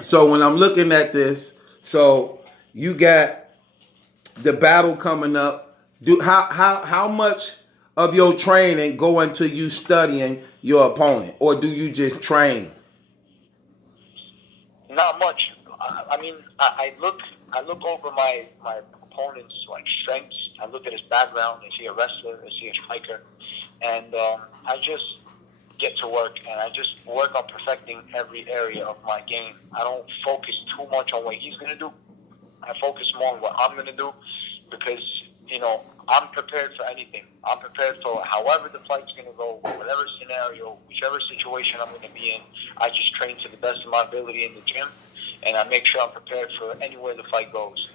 so when I'm looking at this, so you got the battle coming up. How much of your training go into you studying your opponent, or do you just train? Not much. I mean, I look over my opponent's strengths. I look at his background. Is he a wrestler? Is he a striker? And I just get to work, and I just work on perfecting every area of my game. I don't focus too much on what he's gonna do. I focus more on what I'm gonna do, because I'm prepared for anything. I'm prepared for however the fight's going to go, whatever scenario, whichever situation I'm going to be in. I just train to the best of my ability in the gym, and I make sure I'm prepared for anywhere the fight goes.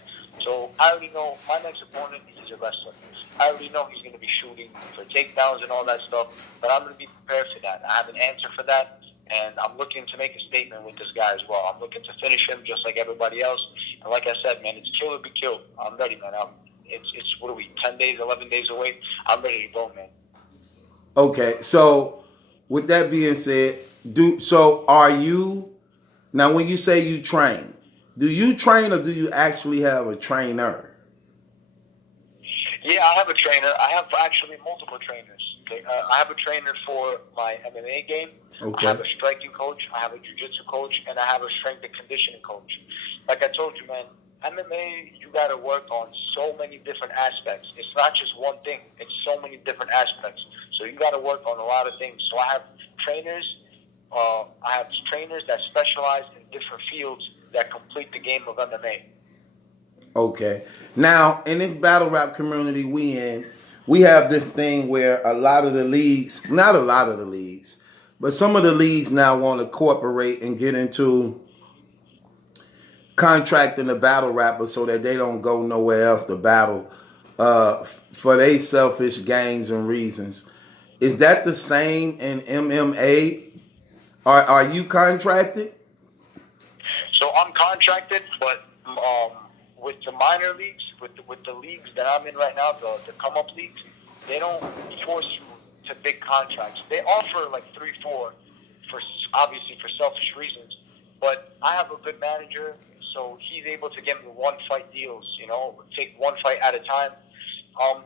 So I already know my next opponent is a wrestler. I already know he's going to be shooting for takedowns and all that stuff, but I'm going to be prepared for that. I have an answer for that, and I'm looking to make a statement with this guy as well. I'm looking to finish him just like everybody else. And like I said, man, it's kill or be killed. I'm ready, man. It's what are we, 10 days, 11 days away? I'm ready to go, man. Okay, so with that being said, are you, now when you say you train, do you train or do you actually have a trainer? Yeah, I have a trainer. I have actually multiple trainers. Okay? I have a trainer for my MMA game. Okay. I have a striking coach. I have a jiu-jitsu coach, and I have a strength and conditioning coach. Like I told you, man, MMA, you got to work on so many different aspects. It's not just one thing. It's so many different aspects. So you got to work on a lot of things. So I have trainers. That specialize in different fields that complete the game of MMA. Okay. Now, in this battle rap community we have this thing where a lot of the leagues, not a lot of the leagues, but some of the leagues now want to incorporate and get into contracting the battle rapper so that they don't go nowhere else to battle for their selfish gains and reasons. Is that the same in MMA? Are you contracted? So I'm contracted, but with the minor leagues, with the leagues that I'm in right now, the come-up leagues, they don't force you to big contracts. They offer like 3-4 obviously for selfish reasons. But I have a good manager, so he's able to get me one fight deals. Take one fight at a time.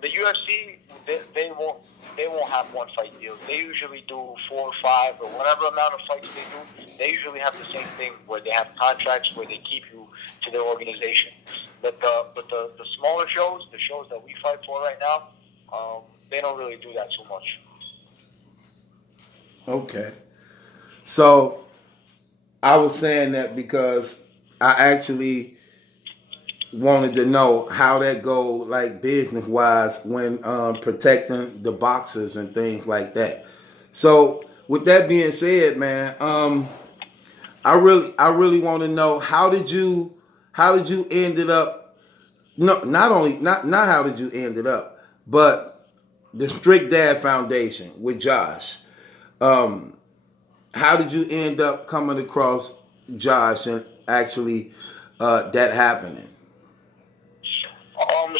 The UFC, they won't have one fight deals. They usually do 4 or 5 or whatever amount of fights they do. They usually have the same thing where they have contracts where they keep you to their organization. But the smaller shows, the shows that we fight for right now, they don't really do that too much. Okay. So I was saying that because I actually wanted to know how that go, like business wise, when protecting the boxers and things like that. So with that being said, man, I really want to know how did you ended up, no, not only not how did you end it up, but the Strict Dad Foundation with Josh. Um, how did you end up coming across Josh and actually that happening?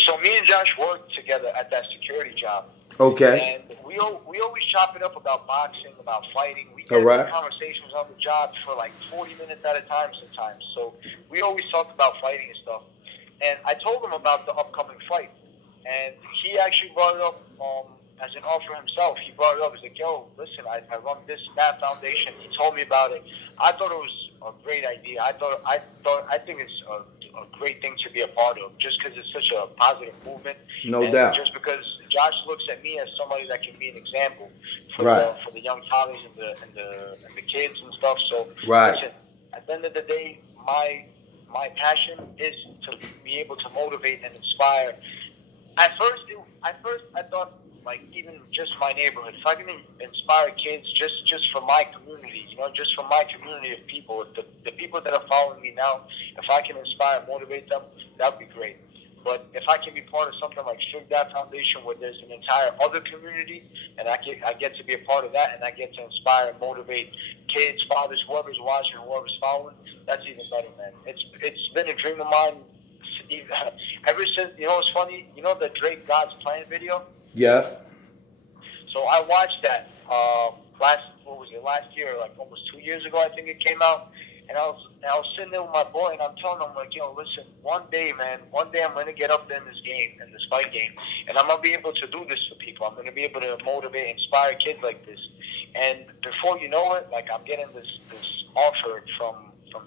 So me and Josh worked together at that security job. Okay. And we always chop it up about boxing, about fighting. We All get right. conversations on the job for like 40 minutes at a time sometimes. So we always talk about fighting and stuff. And I told him about the upcoming fight. And he actually brought it up as an offer himself. He brought it up. He's like, yo, listen, I run this Nads foundation. He told me about it. I thought it was a great idea. I think it's a great thing to be a part of, just because it's such a positive movement. No doubt. Just because Josh looks at me as somebody that can be an example for Right. for the young fathers and the kids and stuff. So Right. listen, at the end of the day, my passion is to be able to motivate and inspire. At first I thought, like, even just my neighborhood, if I can inspire kids just from my community, just from my community of people, the people that are following me now, if I can inspire, motivate them, that would be great. But if I can be part of something like Strict Dad Foundation, where there's an entire other community, and I get to be a part of that, and I get to inspire and motivate kids, fathers, whoever's watching, whoever's following, that's even better, man. It's been a dream of mine ever since. It's funny. The Drake God's Plan video? Yeah. So I watched that last year, like almost 2 years ago, I think it came out. And I was sitting there with my boy, and I'm telling him, like, listen, one day I'm going to get up there in this game, in this fight game, and I'm going to be able to do this for people. I'm going to be able to motivate, inspire kids like this. And before you know it, like, I'm getting this offer from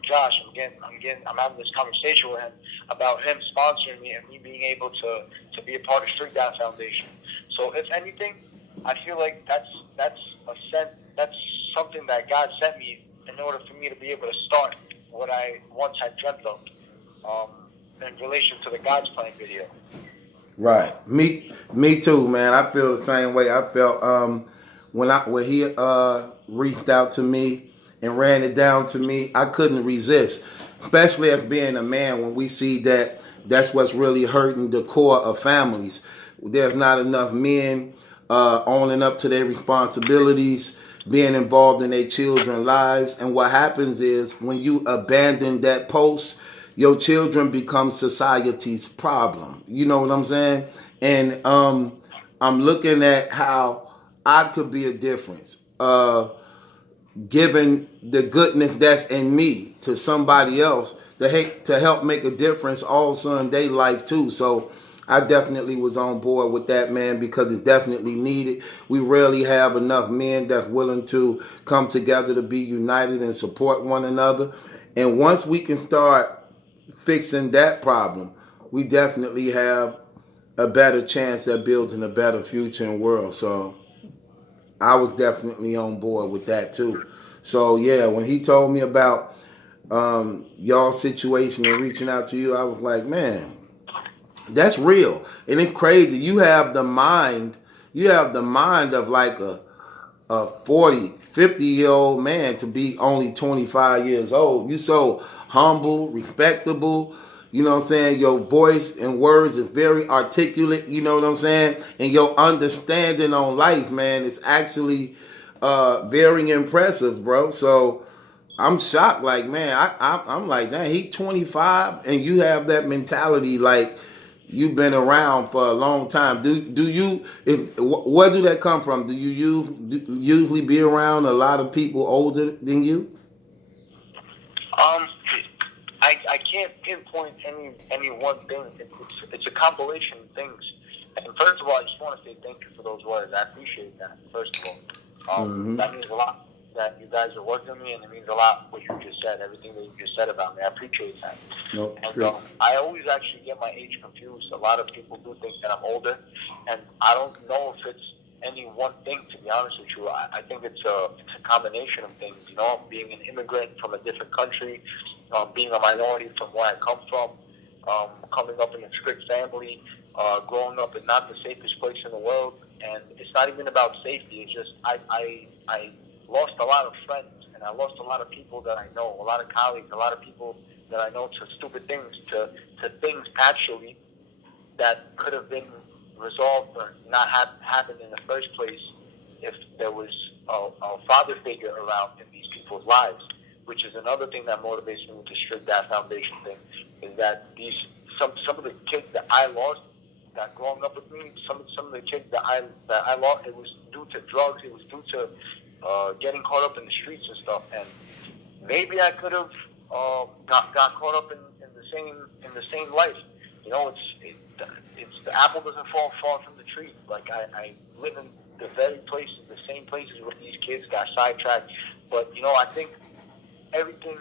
Josh. I'm having this conversation with him about him sponsoring me and me being able to be a part of Strict Dad Foundation. So if anything, I feel like that's something that God sent me in order for me to be able to start what I once had dreamt of, in relation to the God's Plan video. Right. Me too, man. I feel the same way. I felt when he reached out to me and ran it down to me, I couldn't resist. Especially as being a man, when we see that's what's really hurting the core of families. There's not enough men owning up to their responsibilities, being involved in their children's lives. And what happens is, when you abandon that post, your children become society's problem. You know what I'm saying? And I'm looking at how I could be a difference, giving the goodness that's in me to somebody else to help make a difference also in their life too. So I definitely was on board with that, man, because it's definitely needed. We rarely have enough men that's willing to come together to be united and support one another. And once we can start fixing that problem, we definitely have a better chance at building a better future and world. So I was definitely on board with that too. So yeah, when he told me about y'all situation and reaching out to you, I was like, man, that's real. And it's crazy. You have the mind of like a 40, 50-year-old man to be only 25 years old. You so humble, respectable. You know what I'm saying? Your voice and words are very articulate. You know what I'm saying? And your understanding on life, man, is actually very impressive, bro. So I'm shocked. Like, man, I'm like, dang, he 25 and you have that mentality. Like, you've been around for a long time. Do you? Where do that come from? Do you usually be around a lot of people older than you? I can't pinpoint any one thing. It's a compilation of things. And first of all, I just want to say thank you for those words. I appreciate that. First of all, that means a lot that you guys are working with me, and it means a lot what you just said, everything that you just said about me. I appreciate that. No, and I always actually get my age confused. A lot of people do think that I'm older, and I don't know if it's any one thing, to be honest with you. I think it's a combination of things. Being an immigrant from a different country, being a minority from where I come from, coming up in a strict family, growing up in not the safest place in the world. And it's not even about safety. It's just I lost a lot of friends, and I lost a lot of people that I know, a lot of colleagues, a lot of people that I know to stupid things, to things actually that could have been resolved or not happened in the first place if there was a father figure around in these people's lives, which is another thing that motivates me with the Strict Dad Foundation thing, is that some of the kids that I lost that growing up with me, some of the kids that I lost, it was due to drugs, it was due to getting caught up in the streets and stuff, and maybe I could have got caught up in the same life. You know, it's the apple doesn't fall far from the tree. Like I live in the very places, the same places where these kids got sidetracked. But you know, I think everything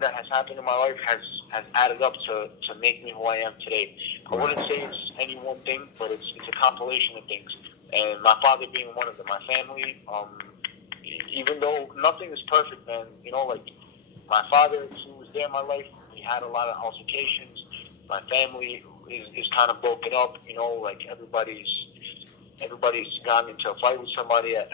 that has happened in my life has added up to make me who I am today. I wouldn't say it's any one thing, but it's a compilation of things. And my father being one of them, my family, even though nothing is perfect, man, you know, like my father, he was there in my life. We had a lot of altercations. My family is kind of broken up, you know, like everybody's gotten into a fight with somebody at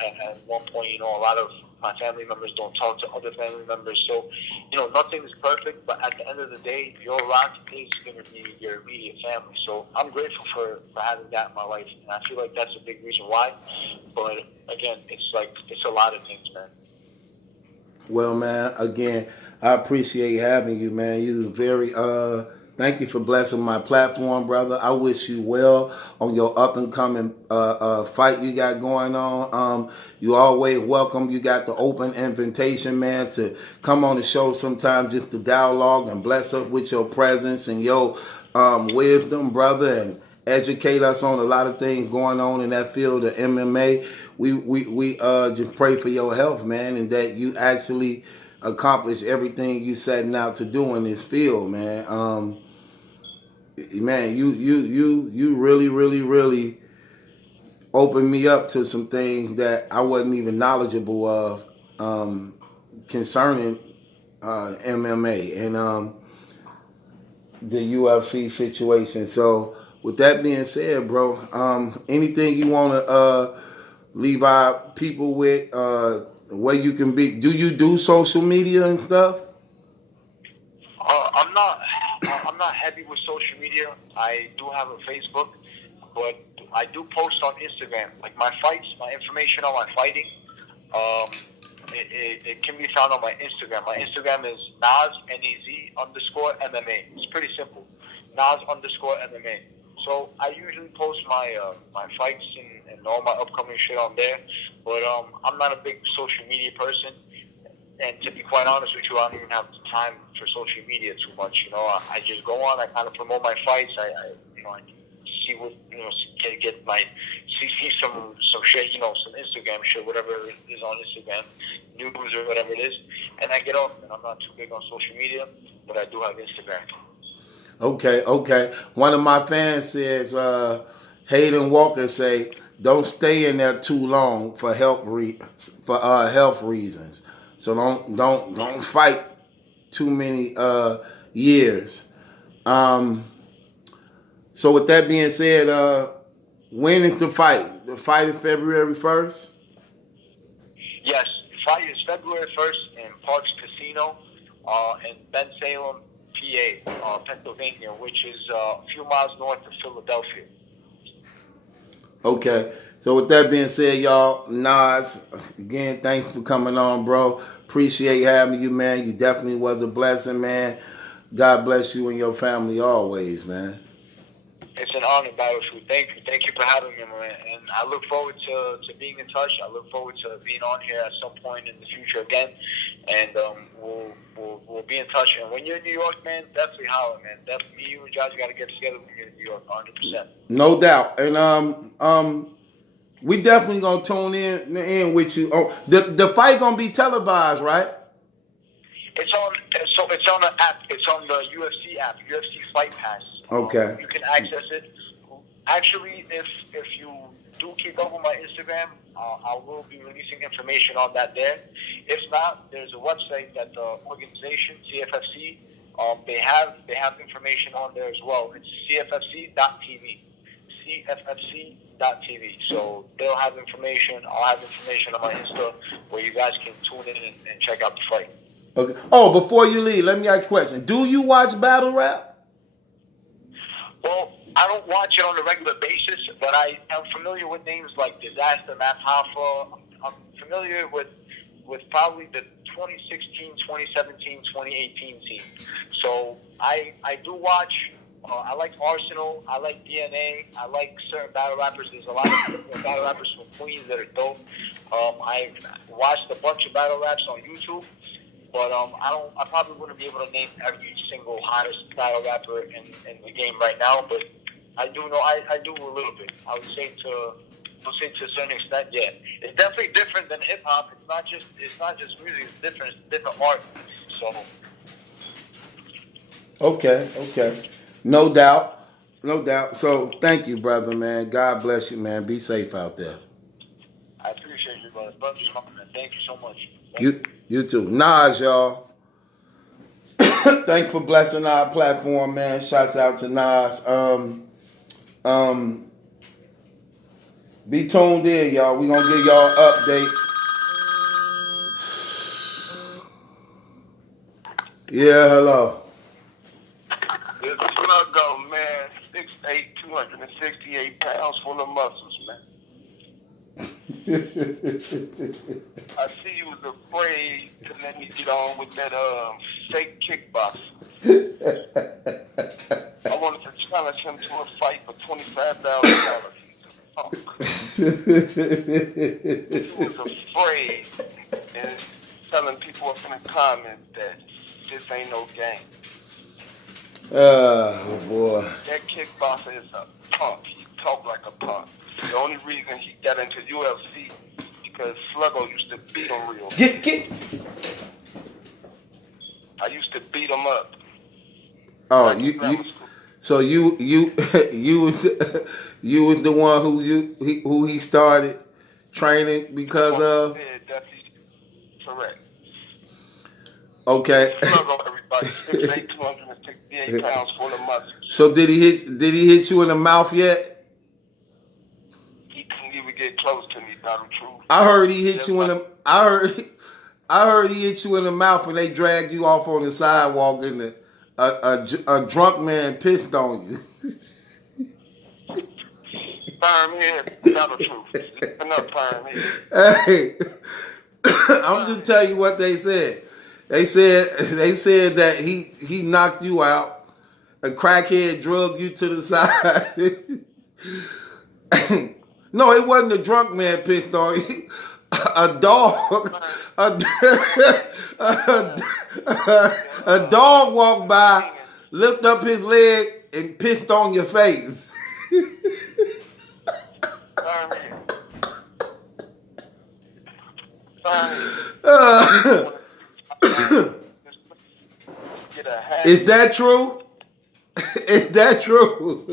one point. You know, a lot of my family members don't talk to other family members. So, you know, nothing is perfect, but at the end of the day, your rock is going to be your immediate family. So I'm grateful for having that in my life, and I feel like that's a big reason why. But again, it's a lot of things, man. Well, man, again, I appreciate having you, man. You very thank you for blessing my platform, brother. I wish you well on your up and coming fight you got going on. You always welcome. You got the open invitation, man, to come on the show sometime just to dialogue and bless us with your presence and your wisdom, brother, and educate us on a lot of things going on in that field of MMA. We just pray for your health, man, and that you actually accomplish everything you setting out to do in this field, man. Man, you really opened me up to some things that I wasn't even knowledgeable of concerning MMA and the UFC situation. So with that being said, bro, anything you want to leave our people with, where you can be? Do you do social media and stuff? I'm not heavy with social media. I do have a Facebook, but I do post on Instagram. Like my fights, my information on my fighting, it can be found on my Instagram. My Instagram is Nads, Naz_MMA. It's pretty simple. Naz_MMA. So I usually post my fights and all my upcoming shit on there. But I'm not a big social media person. And to be quite honest with you, I don't even have time for social media too much. You know, I just go on. I kind of promote my fights. I see what see some shit. You know, some Instagram shit, whatever is on Instagram, news or whatever it is, and I get off. And I'm not too big on social media, but I do have Instagram. Okay. One of my fans says, Hayden Walker say, don't stay in there too long for health reasons. So don't fight too many years. So with that being said, when is the fight? The fight is February 1st? Yes, the fight is February 1st in Parks Casino in Bensalem, PA, Pennsylvania, which is a few miles north of Philadelphia. Okay. So with that being said, y'all, Nads, again, thanks for coming on, bro. Appreciate having you, man. You definitely was a blessing, man. God bless you and your family always, man. It's an honor, Battlefield. Thank you for having me, man. And I look forward to being in touch. I look forward to being on here at some point in the future again. And we'll be in touch. And when you're in New York, man, definitely holler, man. Definitely, me, you, and Josh got to get together when you're in New York, 100%. No doubt. And we definitely gonna tune in with you. Oh, the fight gonna be televised, right? It's on the app. It's on the UFC app, UFC Fight Pass. Okay. You can access it. Actually, if you do keep up with my Instagram, I will be releasing information on that there. If not, there's a website that the organization CFFC they have information on there as well. It's cffc.tv. CFFC.tv. So they'll have information. I'll have information on my Insta where you guys can tune in and check out the fight. Okay. Oh, before you leave, let me ask you a question. Do you watch battle rap? Well, I don't watch it on a regular basis, but I am familiar with names like Disaster, Matt Hoffa. I'm familiar with probably the 2016, 2017, 2018 team. So I do watch. I like Arsenal. I like DNA. I like certain battle rappers. There's a lot of battle rappers from Queens that are dope. I've watched a bunch of battle raps on YouTube, but I probably wouldn't be able to name every single hottest battle rapper in the game right now. But I do know. I do a little bit. I would say to a certain extent, yeah. It's definitely different than hip hop. It's not just music. It's different. It's different art. So. Okay. No doubt. So thank you, brother, man. God bless you, man. Be safe out there. I appreciate you, brother. Thank you so much. You too. Nads, y'all. Thanks for blessing our platform, man. Shouts out to Nads. Be tuned in, y'all. We gonna give y'all updates. Yeah, hello. It's Sluggo, man. 6'8", 268 pounds, full of muscles, man. I see you was afraid to let me get on with that fake kickbox. I wanted to challenge him to a fight for $25,000. He was afraid and telling people up in the comments that this ain't no game. Oh, boy. That kickboxer is a punk. He talk like a punk. The only reason he got into UFC because Sluggo used to beat him real. Get. I used to beat him up. Oh, Like you. grammar school. So you was the one who he started training because of. Yeah, that's correct. Okay. Sluggo, everybody. 6'8", 268 pounds, full of muscles. So did he hit you in the mouth yet? He couldn't even get close to me, Battle Truth. I heard he hit you in the. I heard he hit you in the mouth and they dragged you off on the sidewalk and a drunk man pissed on you. Firm head, Battle Truth. Listen up, firm head. Hey, I'm just telling you what they said. They said that he knocked you out. A crackhead drug you to the side. No, it wasn't a drunk man pissed on you. A dog. A dog walked by, lifted up his leg, and pissed on your face. Firm head. Firm head. Is that true? Is that true?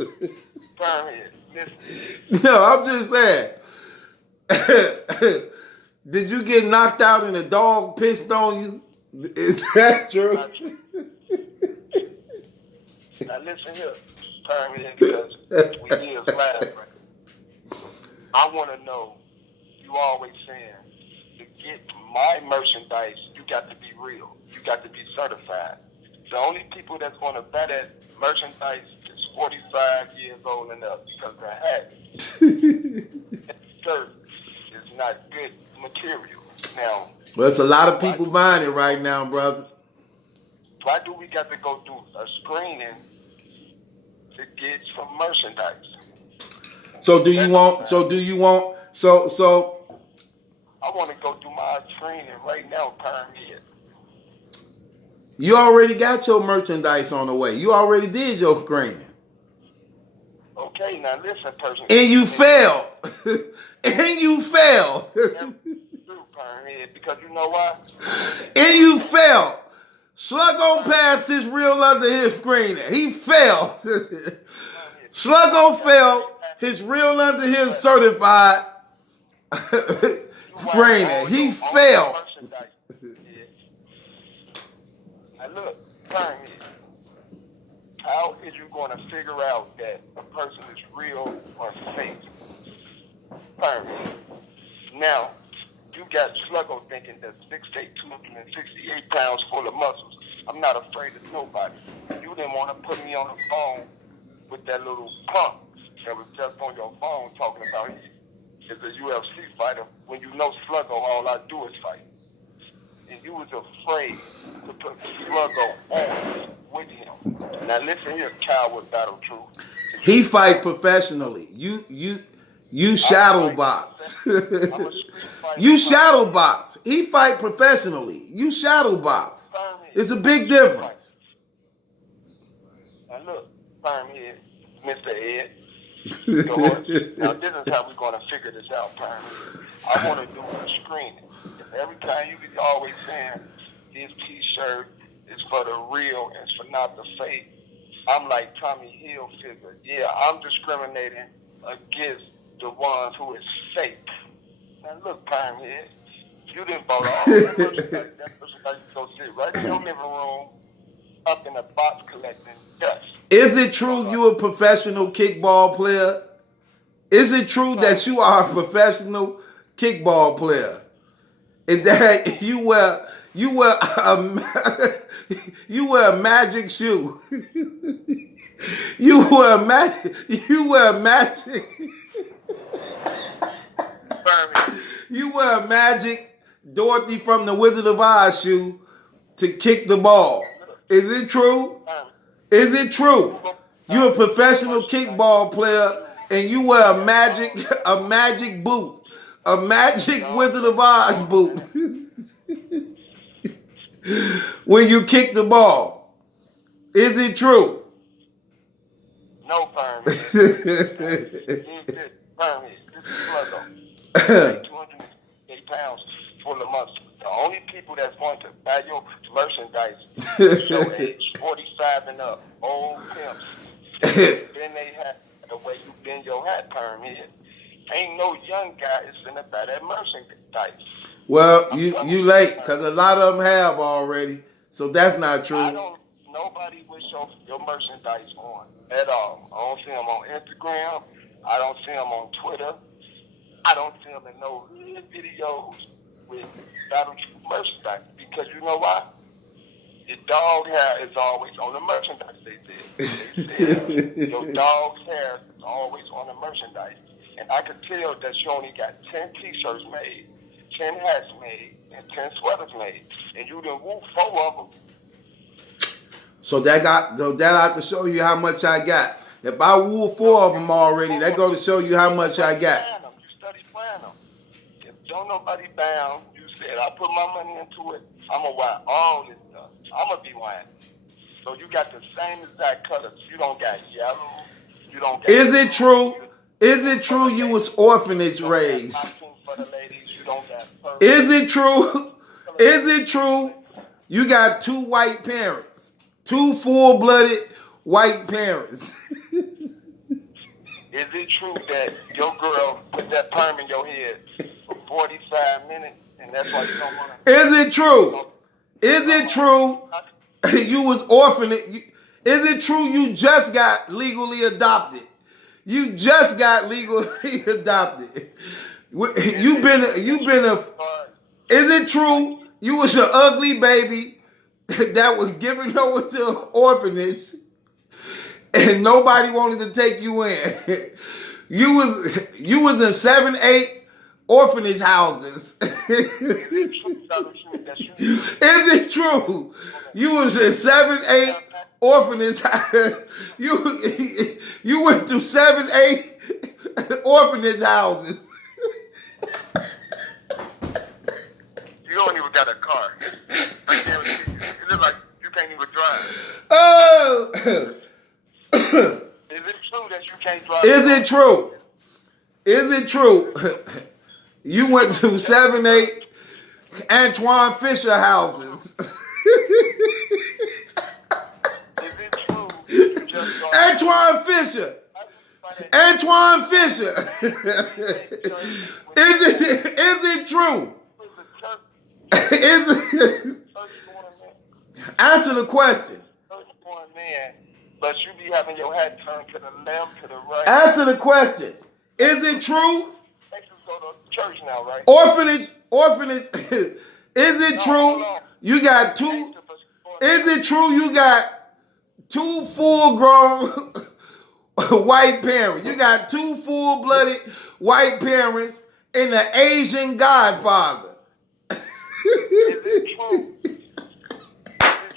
Firm head. Listen. No, I'm just saying. Did you get knocked out and a dog pissed on you? Is that true? Now listen here, firm head, because we live live, right? I want to know, you always saying, to get my merchandise, you got to be real. You got to be certified. The only people that's going to buy that merchandise is 45 years old and up because the hat and the shirt is not good material. Now, Well, it's a lot of people buying it right now, brother. why do we got to go through a screening to get some merchandise? So do you want? I want to go through my screening right now, permit. You already got your merchandise on the way. You already did your screening. Okay, now listen, person. And you failed. And you failed. Because you know why? And you failed. Sluggo passed his real under his screening. He failed. Sluggo failed his real under his certified screening. He failed. Now look, permit. I how is you going to figure out that a person is real or fake? Permanent. Now, you got Sluggo thinking that 6'8", 268 pounds full of muscles. I'm not afraid of nobody. You didn't want to put me on the phone with that little punk that was just on your phone talking about he is a UFC fighter when you know Sluggo, all I do is fight. And you was afraid to put Sluggo on with him. Now listen here, Coward Battle Truth. He fight professionally. You shadow box. You shadow box. He fight professionally. You shadow box. It's a big difference. Now look, Permhead, Mr. Ed, the horse. Now this is how we're going to figure this out, Permhead. I want to do a screening. Every time you be always saying this T-shirt is for the real and it's for not the fake. I'm like Tommy Hilfiger. Yeah, I'm discriminating against the ones who is fake. Now look, Permhead, you didn't bought all that merchandise. That merchandise go sit right in your living room, up in a box collecting dust. Is it true you a professional kickball player? Is it true that you are a professional kickball player? And that you wear a magic shoe. You wear magic. You wear a magic Dorothy from the Wizard of Oz shoe to kick the ball. Is it true? Is it true? You're a professional kickball player and you wear a magic boot. A magic Wizard of Oz boot. When you kick the ball. Is it true? No, Permhead. Permhead. This is Sluggo. 208 pounds full of muscle. The only people that's going to buy your merchandise show age 45 and up, old pimps. Then they have the way you bend your hat, Permhead. Ain't no young guy is finna buy that merchandise. Well, you late, because a lot of them have already. So that's not true. Nobody with your merchandise on at all. I don't see them on Instagram. I don't see them on Twitter. I don't see them in no videos with Battle Troop merchandise. Because you know why? The dog hair is always on the merchandise, they said. Your dog's hair is always on the merchandise. And I could tell that you only got 10 T-shirts made, 10 hats made, and 10 sweaters made. And you done woo 4 of them. So that ought to show you how much I got. If I woo 4 of them already, that go to show you how much I got. You study playing them. If don't nobody bound, you said, I put my money into it, I'm going to buy all this stuff. I'm going to be whining. So you got the same exact colors. You don't got yellow. You don't got... Is it true? Is it true you was orphanage raised? Is it true? Is it true you got 2 white parents? 2 full-blooded white parents? Is it true that your girl put that perm in your head for 45 minutes and that's why you don't want to... Is it true? Is it true you was orphaned? Is it true you just got legally adopted? You just got legally adopted. You've been a. Is it true you was an ugly baby that was given over to an orphanage and nobody wanted to take you in? You was in 7, 8 orphanage houses. Is it true you was in 7, 8 orphanage? You went to 7, 8 orphanage houses. You don't even got a car. I guarantee you. It looks like you can't even drive. Oh. Is it true that you can't drive? Is it true? Is it true? You went to 7, 8 Antoine Fisher houses. Antoine Fisher. Antoine Fisher. Is it true? Answer the question. Man But you be having your head turned to the left, to the right. Answer the question. Is it true? Exes go to church now, right? Orphanage. Is it No, true? hold on. You got two. Is it true you got two full-grown white parents? You got two full-blooded white parents and the Asian Godfather. Is it true? Is it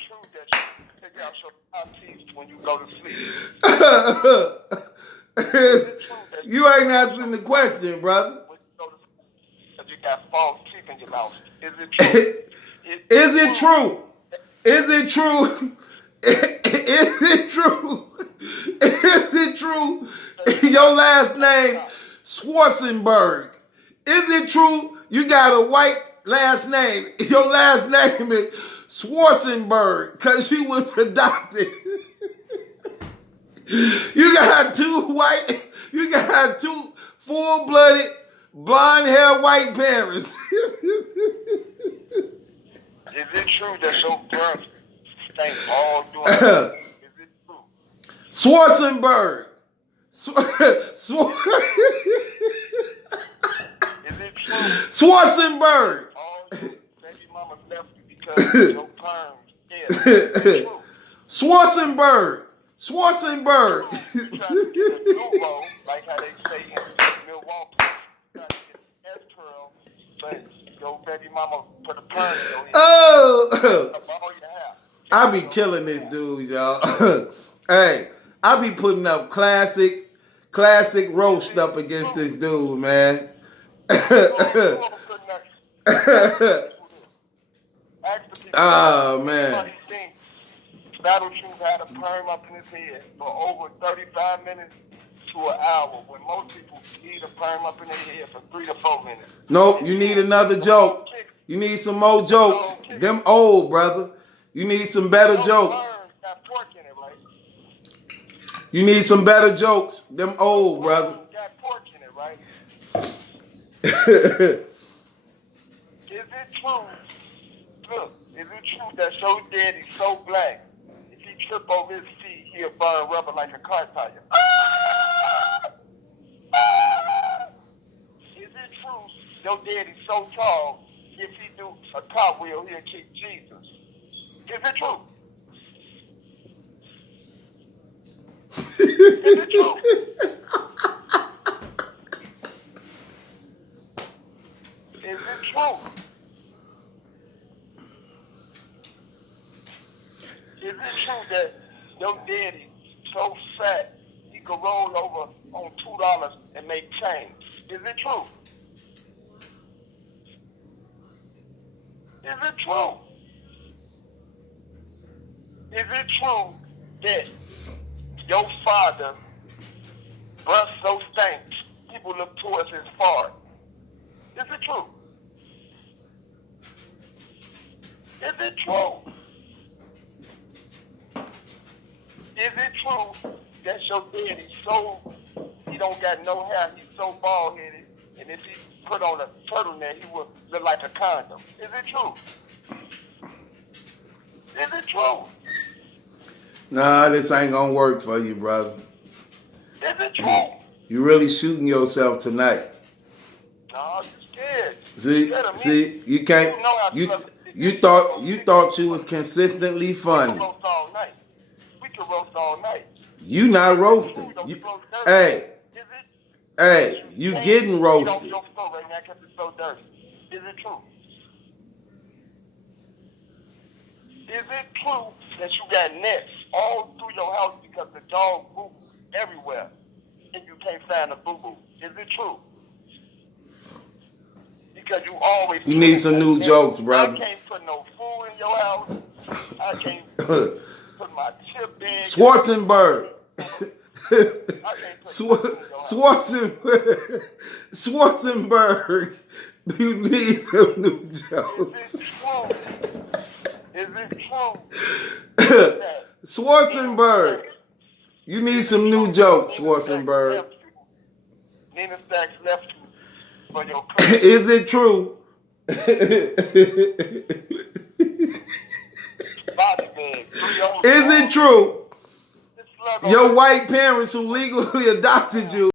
true that you take out your top teeth when you go to sleep? You ain't answering the question, brother. When you go to sleep, because you got false teeth in your mouth. Is it true? Is it true? Is it true? Is it true? Is it true? Your last name, Schwarzenberg. Is it true you got a white last name? Your last name is Schwarzenberg because you was adopted. You got two full-blooded, blonde-haired white parents. Is it true that your breath stank all doing it? Is it true? Schwarzenberg. Is it true? Schwarzenberg. All your baby mamas left you because your perms. Yeah. Is it true? Schwarzenberg. You trying to get a blue roll, like how they say in Milwaukee. You trying to get an S-curl, but your baby mama put a perm in your head. Oh. Of all your hair. I be killing this dude, y'all. Hey, I be putting up classic roast up against this dude, man. Oh, man. Battle Truth had a perm up in his head for over 35 minutes to an hour, when most people need a perm up in their head for 3 to 4 minutes. Nope, you need another joke. You need some more jokes. Them old, brother. You need some better jokes. Got pork in it, right? You need some better jokes. Them old, brother. Got pork in it, right? Is it true? Look, is it true that your daddy's so black, if he trip over his feet, he'll burn rubber like a car tire? Is it true your daddy's so tall, if he do a cartwheel, he'll kick Jesus? Is it true? Is it true? Is it true? Is it true that your daddy so fat he could roll over on $2 and make change? Is it true? Is it true? Is it true that your father breath so stinks people look towards his fart? Is it true? Is it true? Is it true that your daddy he don't got no hair, he's so bald headed, and if he put on a turtleneck, he would look like a condom? Is it true? Is it true? Nah, this ain't gonna work for you, brother. Is it true? You really shooting yourself tonight. No, you scared. See, you can't. You thought you was consistently funny. We can roast all night. We can roast all night. You not roasting. Hey, you getting roasted. Your store right now because it's so dirty. Is it true? Is it true that you got nets all through your house because the dog boo everywhere and you can't find a boo-boo? Is it true? Because you always... You need some new jokes, brother. I can't put no food in your house. I can't put my chip in. Schwarzenberg. Schwarzenberg. You need some new jokes. Is it true? Is it true? Schwarzenberg. You need some new jokes, Schwarzenberg. Nina Stacks left you for your Is it true? body bag. Is it true? It's Your white parents who legally adopted you